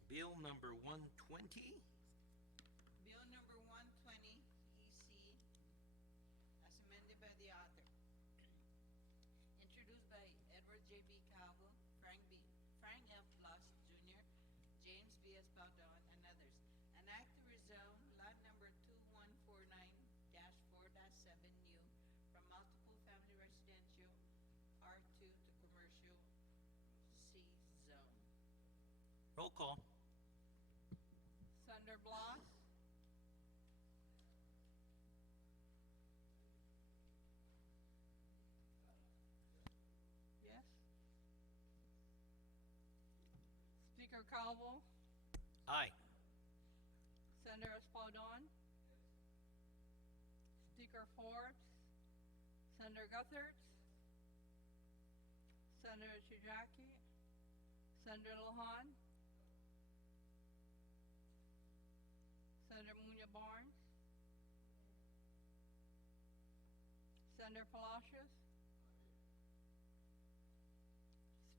Bill number 120, Bill number 120, EC, as amended by the author. Introduced by Edward J.B. Calvo, Frank F. Bloss Jr., James B. Espaldon, and others. An act to rezone lot number 2149-4-7 new from multiple family residential R2 to commercial C zone. roll call. Senator Bloss, yes. Speaker Calvo, Aye. Senator Espaldon, Speaker Forbes, Senator Guthertz, Senator Chijaki, Senator Lujan, Senator Munya Barnes, Senator Palacios,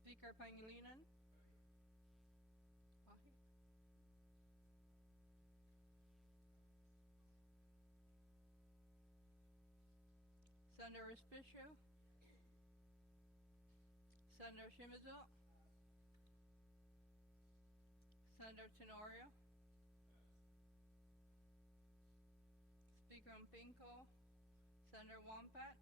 Speaker Pangilinan, Senator Respicio, Senator Shimizu, Senator Tenorio, Speaker Umpinko, Senator Wampat,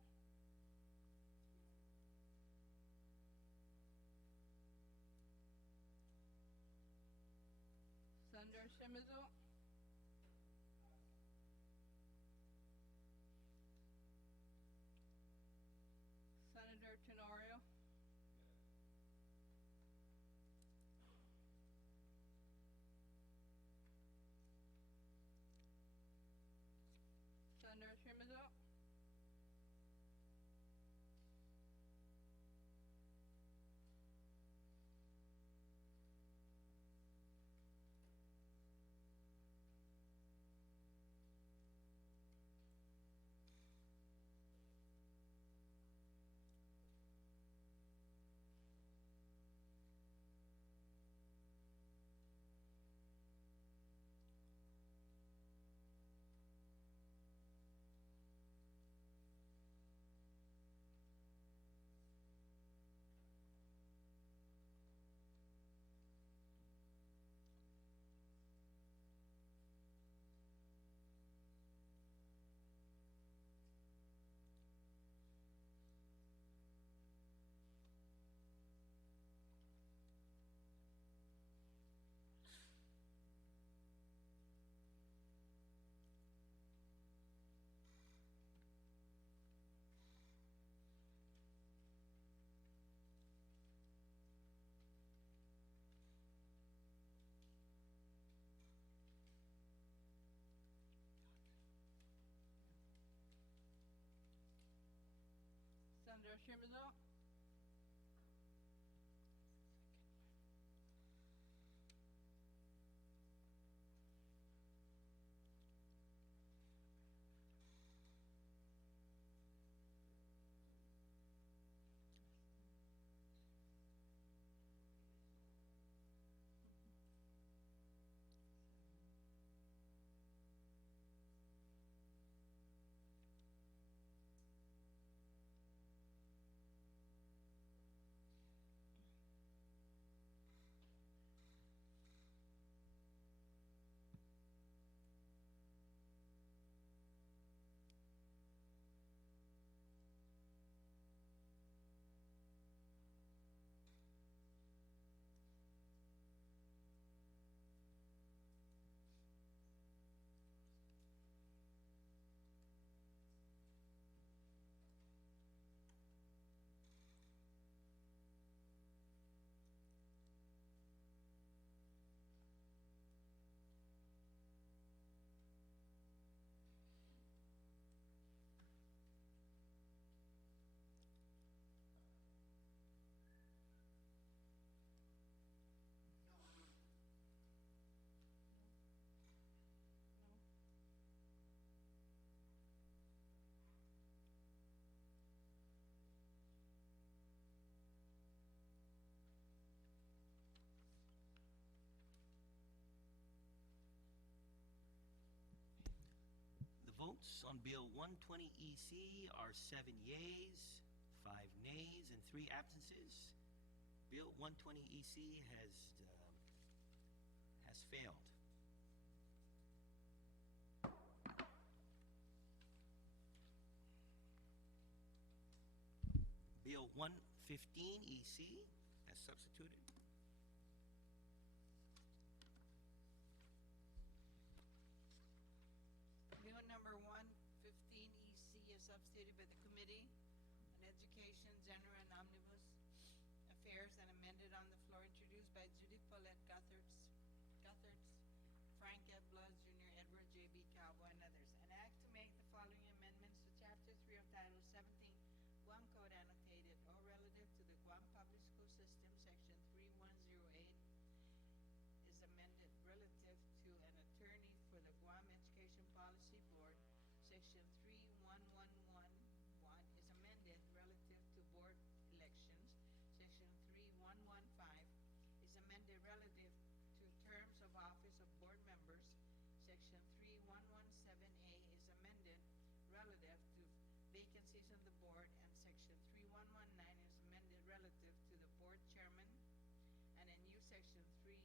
Senator Shimizu, Senator Tenorio, Senator Shimizu, Senator Shimizu, The votes on Bill 120 EC are 7 yeas, 5 nays, and 3 absences. Bill 120 EC has failed. Bill 115 EC as substituted. Bill number 115 EC is substituted by the Committee on Education, General and Omnibus Affairs and amended on the floor, introduced by Judith Paulette Guthertz, Frank F. Blas Jr., Edward J.B. Calvo, and others. An act to make the following amendments to Chapter 3 of Title 17 Guam Code annotated or relative to the Guam Public School System, Section 3108 is amended relative to an attorney for the Guam Education Policy Board. Section 31111 is amended relative to board elections. Section 3115 is amended relative to terms of office of board members. Section 3117A is amended relative to vacancies on the board, and Section 3119 is amended relative to the board chairman, and a new Section 3111.1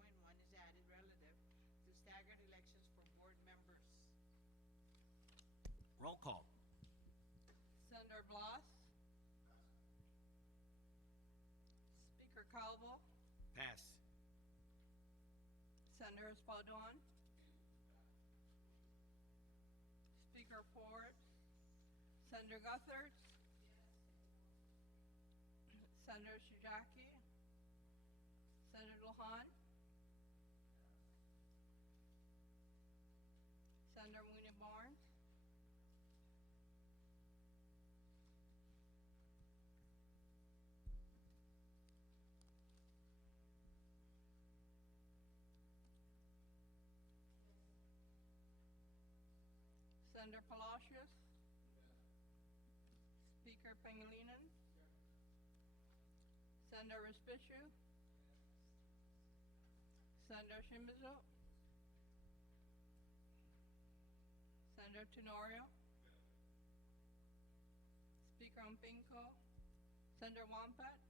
is added relative to staggered elections for board members. Roll call. Senator Blas, Speaker Calvo, Pass. Senator Espadon, Speaker Ford, Senator Guthertz, Senator Shijaki, Senator Lujan, Senator Mooney Barnes, Senator Palacios, Speaker Pangilinan, Senator Respicio, Senator Shimizu, Senator Tenorio, Speaker Umpinko, Senator Wampat,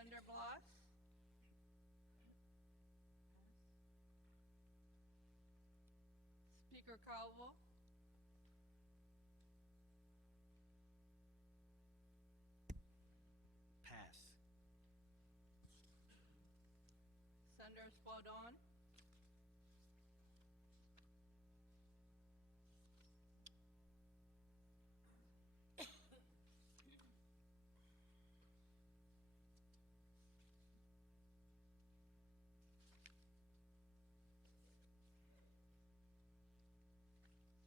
Senator Blas? Speaker Calvo? Pass. Senator Espadon?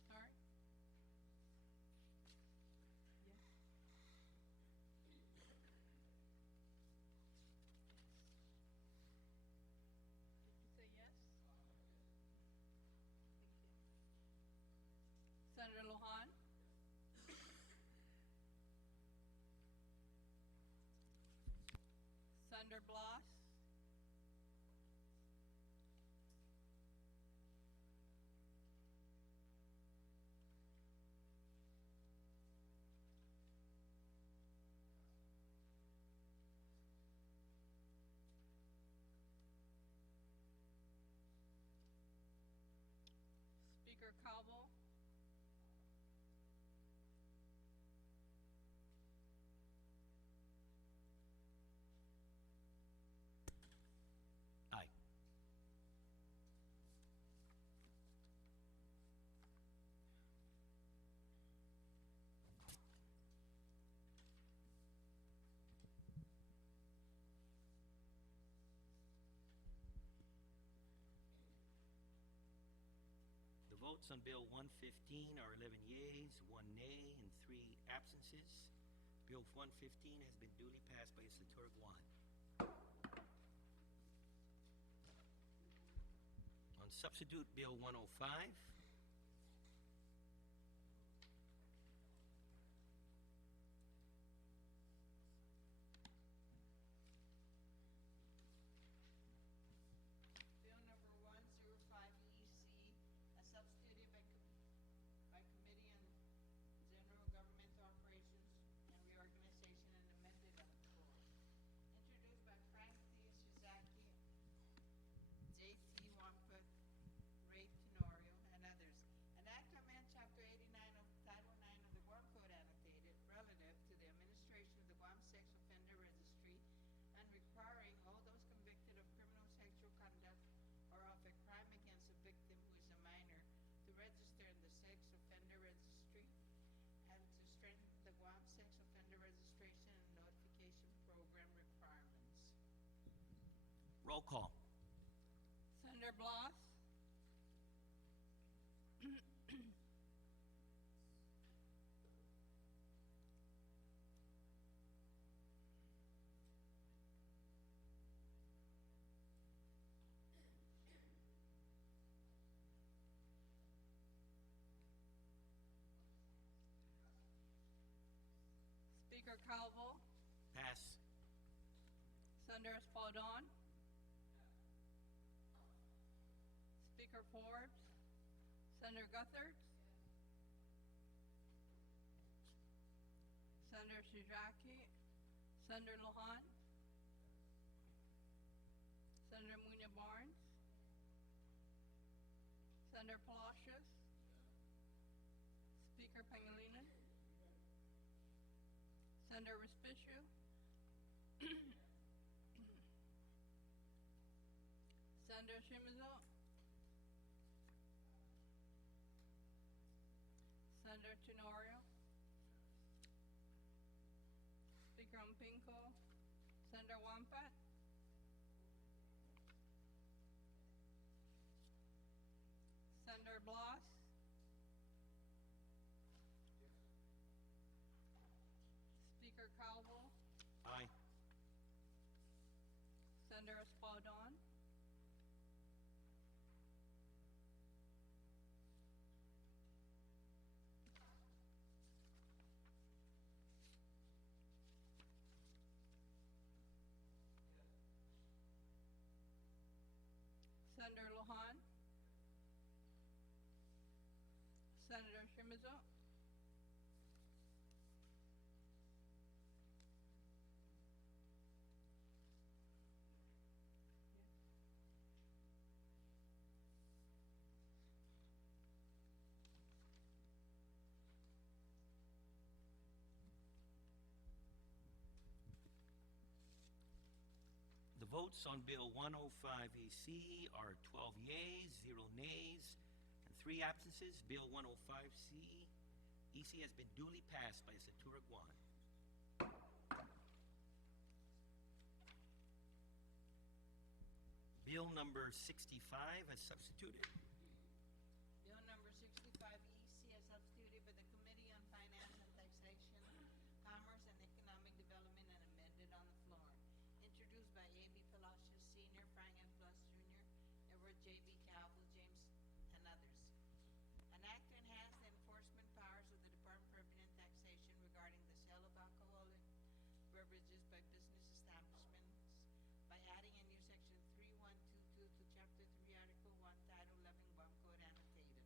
Sorry? Yes. Did you say yes? Thank you. Senator Lohan? Senator Blas? Speaker Calvo? Aye. The votes on Bill 115 are 11 yeas, 1 nay, and 3 absences. Bill 115 has been duly passed by Legislature Guam. On Substitute Bill 105, Bill number 105EC, as substituted by Committee on General Government Operations and Reorganization and amended on the floor. Introduced by Frank D. Shizaki, J.T. Wamput, Ray Tenorio, and others. An act to amend Chapter 89 of Title 9 of the Guam Code annotated relative to the administration of the Guam Sex Offender Registry and requiring all those convicted of criminal sexual conduct or of a crime against a victim who is a minor to register in the Sex Offender Registry and to strengthen the Guam Sex Offender Registration and Notification Program requirements. roll call. Senator Blas? Speaker Calvo? Pass. Senator Espadon? Speaker Forbes? Senator Guthers? Senator Shizaki? Senator Lohan? Senator Munya Barnes? Senator Palacios? Speaker Pangilinan? Senator Respicio? Senator Shimizu? Senator Tenorio? Speaker Umpinko? Senator Wampat? Senator Blas? Speaker Calvo? Aye. Senator Espadon? Senator Lohan? Senator Shimizu? votes on Bill 105 AC are 12 yeas, 0 nays, and 3 absences. Bill 105C EC has been duly passed by the Satura Guam. Bill number 65 as substituted. Bill number 65 EC as substituted by the Committee on Finance and Taxation, Commerce and Economic Development and amended on the floor. Introduced by A.B. Palacios Sr., Frank M. Plus Jr., Edward J.B. Calvo, James, and others. An act to enhance the enforcement powers of the Department of Revenue and Taxation regarding the sale of alcoholic beverages by business establishments by adding a new section 3122 to Chapter 3, Article 1, Title 11, Guam Code annotated.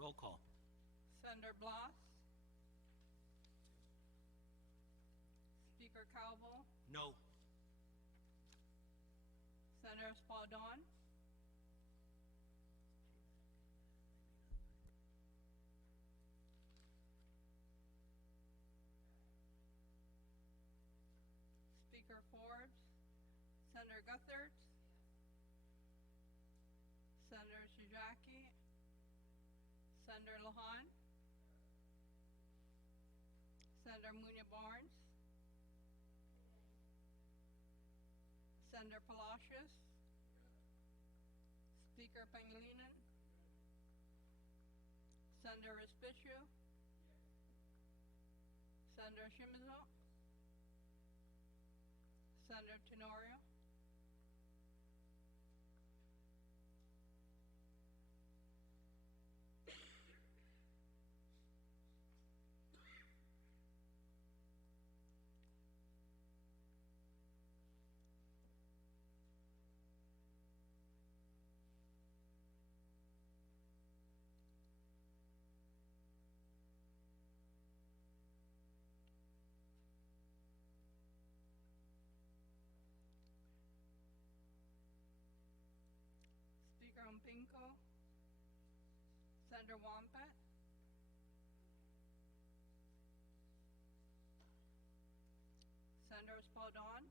Roll call. Senator Blas? Speaker Calvo? No. Senator Espaldon? Speaker Forbes? Senator Guthertz? Senator Shijaki? Senator Lohan? Senator Munya Barnes? Senator Palacios? Speaker Pangilinan? Senator Respicio? Senator Shimizu? Senator Tenorio? Speaker Umpinko? Senator Wampat? Senator Espaldon?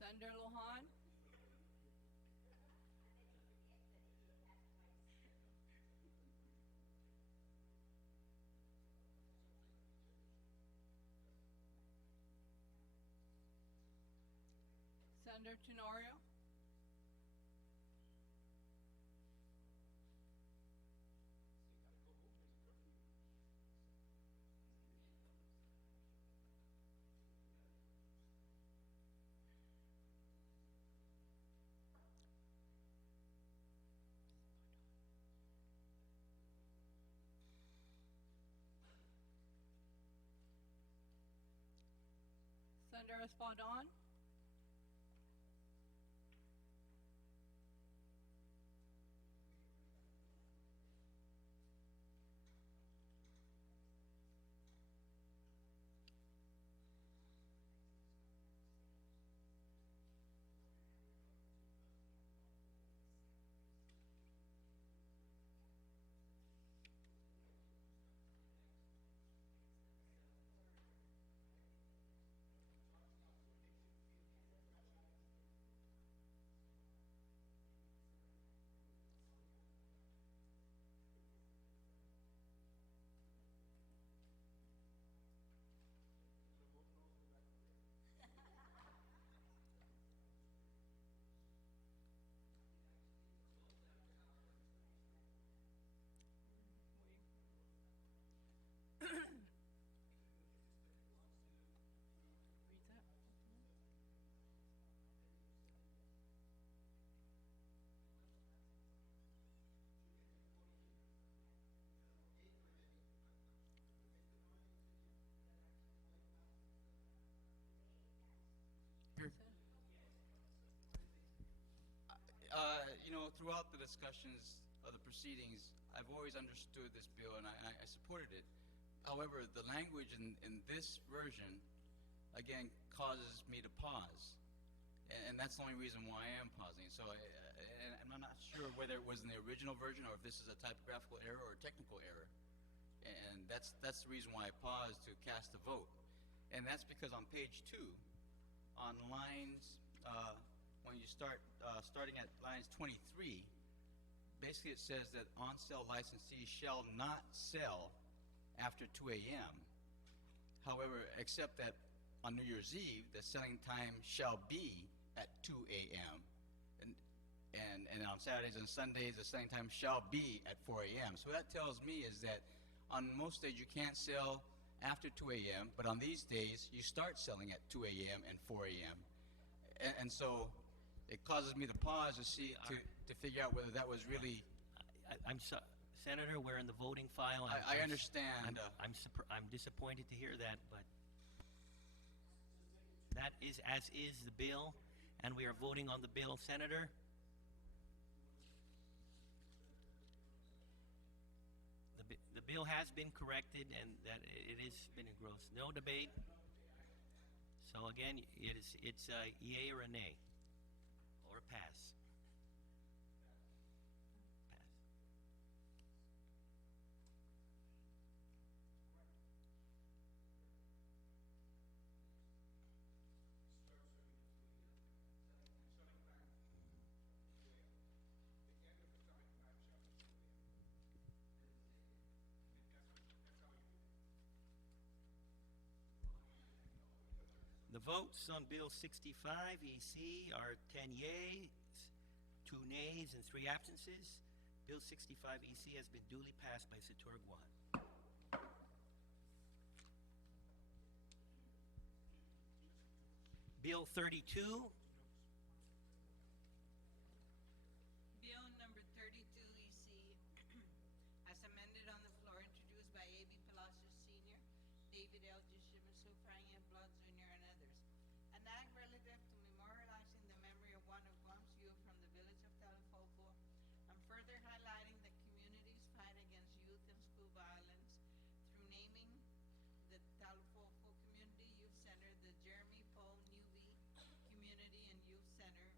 Senator Lohan? Senator Tenorio? Senator Espaldon? Read that. You know, throughout the discussions, of the proceedings, I've always understood this bill and I supported it. However, the language in this version, again, causes me to pause. And that's the only reason why I am pausing. So and I'm not sure whether it was in the original version or if this is a typographical error or a technical error. And that's the reason why I paused to cast a vote. And that's because on page 2, on lines, when you starting at lines 23, basically it says that on-sale licensees shall not sell after 2 a.m. However, except that on New Year's Eve, the selling time shall be at 2 a.m. And on Saturdays and Sundays, the selling time shall be at 4 a.m. So what that tells me is that on most days you can't sell after 2 a.m., but on these days you start selling at 2 a.m. and 4 a.m. And so it causes me to pause to see, to figure out whether that was really. I'm sorry, Senator, we're in the voting file. I understand. I'm disappointed to hear that, but that is as is the bill, and we are voting on the bill. Senator? The bill has been corrected, and that it has been engrossed. No debate. So again, it's a yay or a nay, or a pass. Pass. The votes on Bill 65 EC are 10 yeas, 2 nays, and 3 absences. Bill 65 EC has been duly passed by Satur Guam. Bill 32. Bill number 32 EC, as amended on the floor, introduced by A.B. Palacios Sr., David L. Gishimasu, Frank F. Blood Jr., and others. An act relative to memorializing the memory of one of Guam's youth from the village of Talifofo, and further highlighting the community's fight against youth and school violence through naming the Talifofo Community Youth Center the Jeremy Paul Newby Community and Youth Center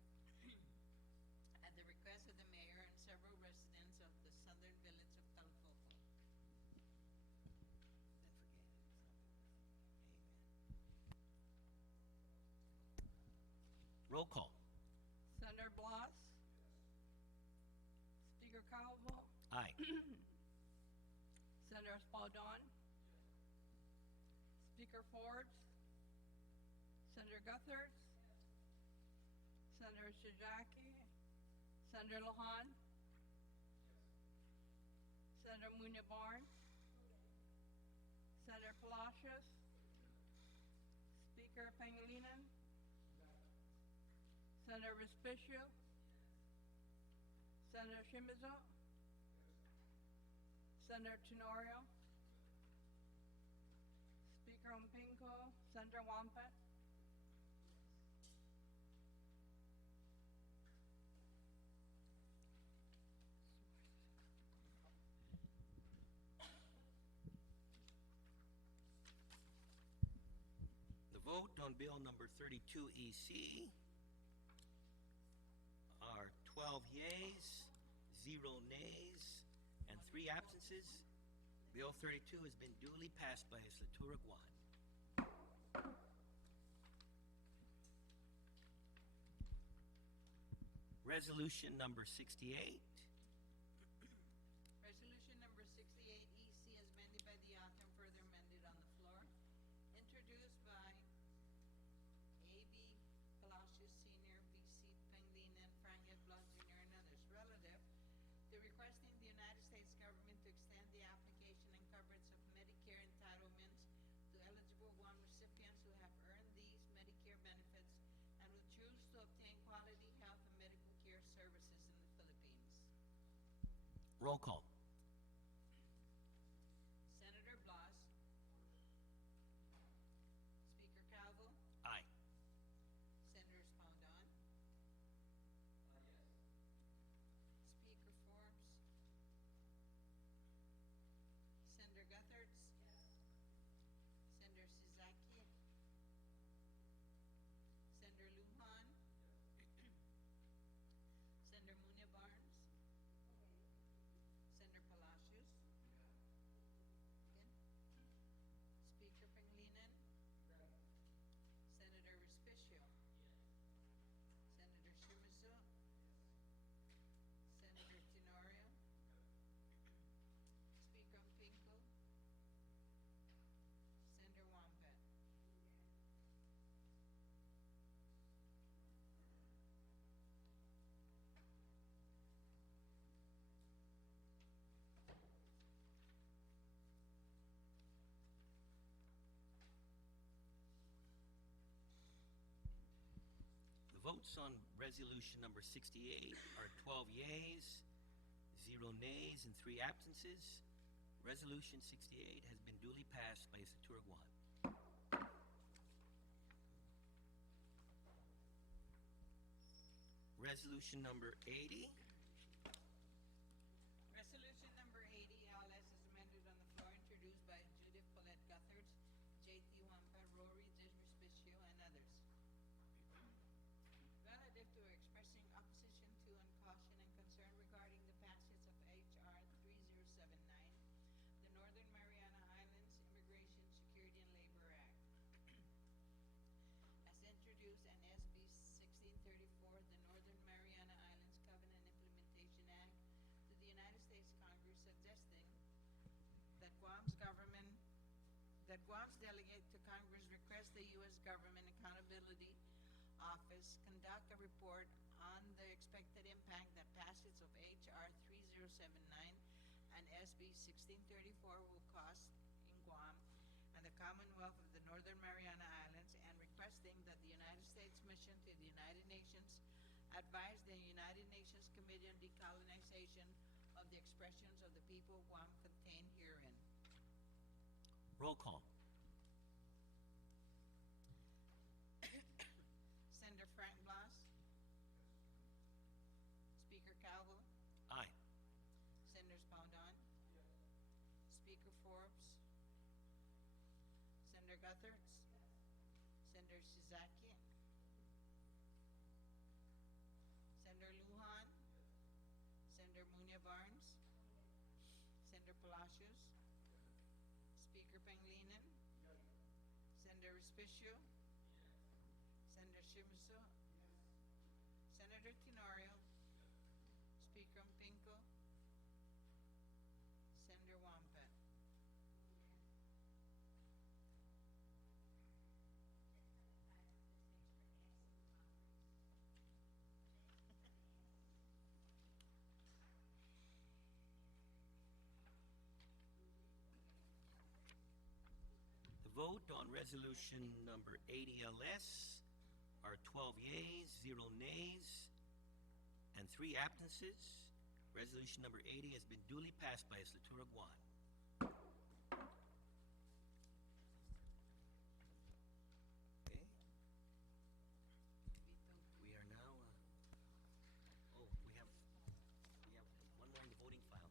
at the request of the mayor and several residents of the southern village of Talifofo. Roll call. Senator Blas? Speaker Calvo? Aye. Senator Espaldon? Speaker Forbes? Senator Gutherz? Senator Shijaki? Senator Lohan? Senator Munya Barnes? Senator Palacios? Speaker Pangilinan? Senator Respicio? Senator Shimizu? Senator Tenorio? Speaker Ompinko? Senator Wampat? The vote on bill number 32 EC are 12 yeas, 0 nays, and 3 absences. Bill 32 has been duly passed by Satur Guam. Resolution number 68. Resolution number 68 EC, as amended by the author and further amended on the floor, introduced by A.B. Palacios Sr., B.C. Pangilinan, Frank F. Blood Jr., and others, relative to requesting the United States government to extend the application and coverage of Medicare entitlements to eligible Guam recipients who have earned these Medicare benefits and who choose to obtain quality health and medical care services in the Philippines. Roll call. Senator Blas. Speaker Calvo. Aye. Senator Espaldon. Speaker Forbes. votes on resolution number 68 are 12 yeas, 0 nays, and 3 absences. Resolution 68 has been duly passed by Legislature Guam. Resolution number 80. Resolution number 80, LS is amended on the floor, introduced by Judith Paulette Gutherts, J.T. Wampa, Rory Desmispicio, and others. Relative to expressing opposition to and caution and concern regarding the passage of H.R. 3079, the Northern Mariana Islands Immigration, Security, and Labor Act. As introduced, and SB 1634, the Northern Mariana Islands Covenant Implementation Act, to the United States Congress, suggesting that Guam's delegate to Congress request the U.S. Government Accountability Office conduct a report on the expected impact that passage of H.R. 3079 and SB 1634 will cost in Guam and the Commonwealth of the Northern Mariana Islands, and requesting that the United States Mission to the United Nations advise the United Nations Committee on Decolonization of the expressions of the people of Guam contained herein. Roll call. Senator Frank Blas. Speaker Calvo. Aye. Senators Paudon. Speaker Forbes. Senator Gutherts. Senator Shizaki. Senator Lujan. Senator Munya Barnes. Senator Palacios. Speaker Pangilinan. Senator Respicio. Senator Shimizu. Senator Tenorio. Speaker Pinco. Senator Wampat. The vote on resolution number 80 LS are 12 yeas, 0 nays, and 3 absences. Resolution number 80 has been duly passed by Legislature Guam. Okay. We are now, we have one more in the voting file.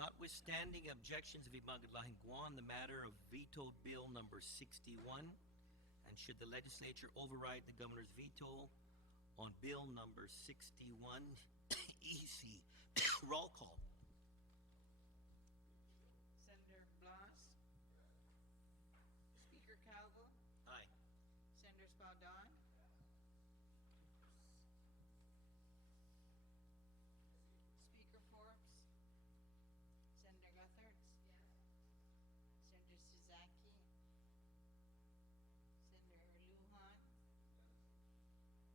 Notwithstanding objections of Imagalahin Guam, the matter of vetoed bill number 61, and should the legislature override the governor's veto on bill number 61 EC. Roll call. Senator Blas. Speaker Calvo. Aye. Senators Paudon. Speaker Forbes. Senator Gutherts. Senator Shizaki. Senator Lujan.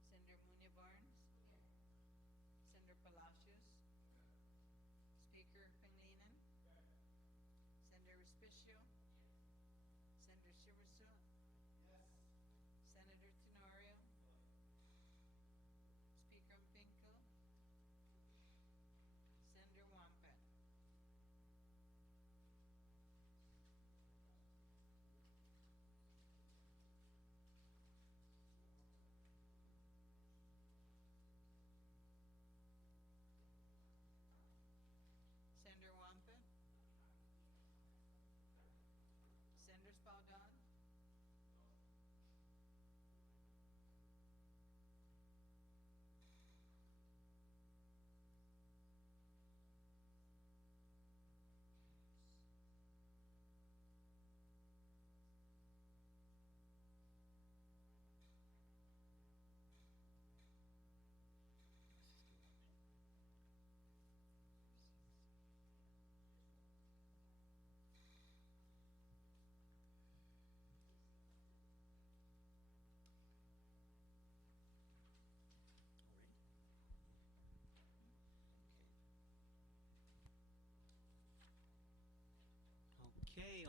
Senator Munya Barnes. Senator Palacios.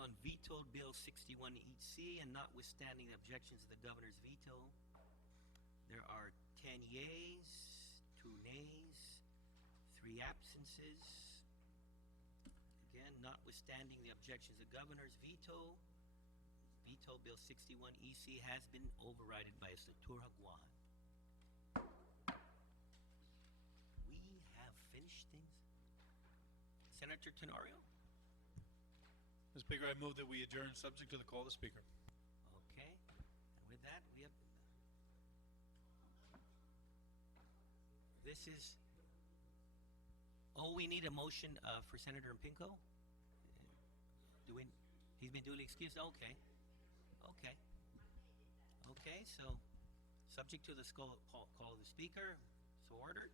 on vetoed Bill 61EC, and notwithstanding the objections of the governor's veto, there are 10 yeas, 2 nays, 3 absences. Again, notwithstanding the objections of the governor's veto, Bill 61EC has been overridden by a Satura Guam. We have finished things. Senator Tenorio? Mr. Speaker, I move that we adjourn subject to the call of the Speaker. Okay. And with that, we have, this is, oh, we need a motion for Senator Pinko? Do we, he's been duly excused? Okay. Okay. Okay, so, subject to the call of the Speaker, so ordered.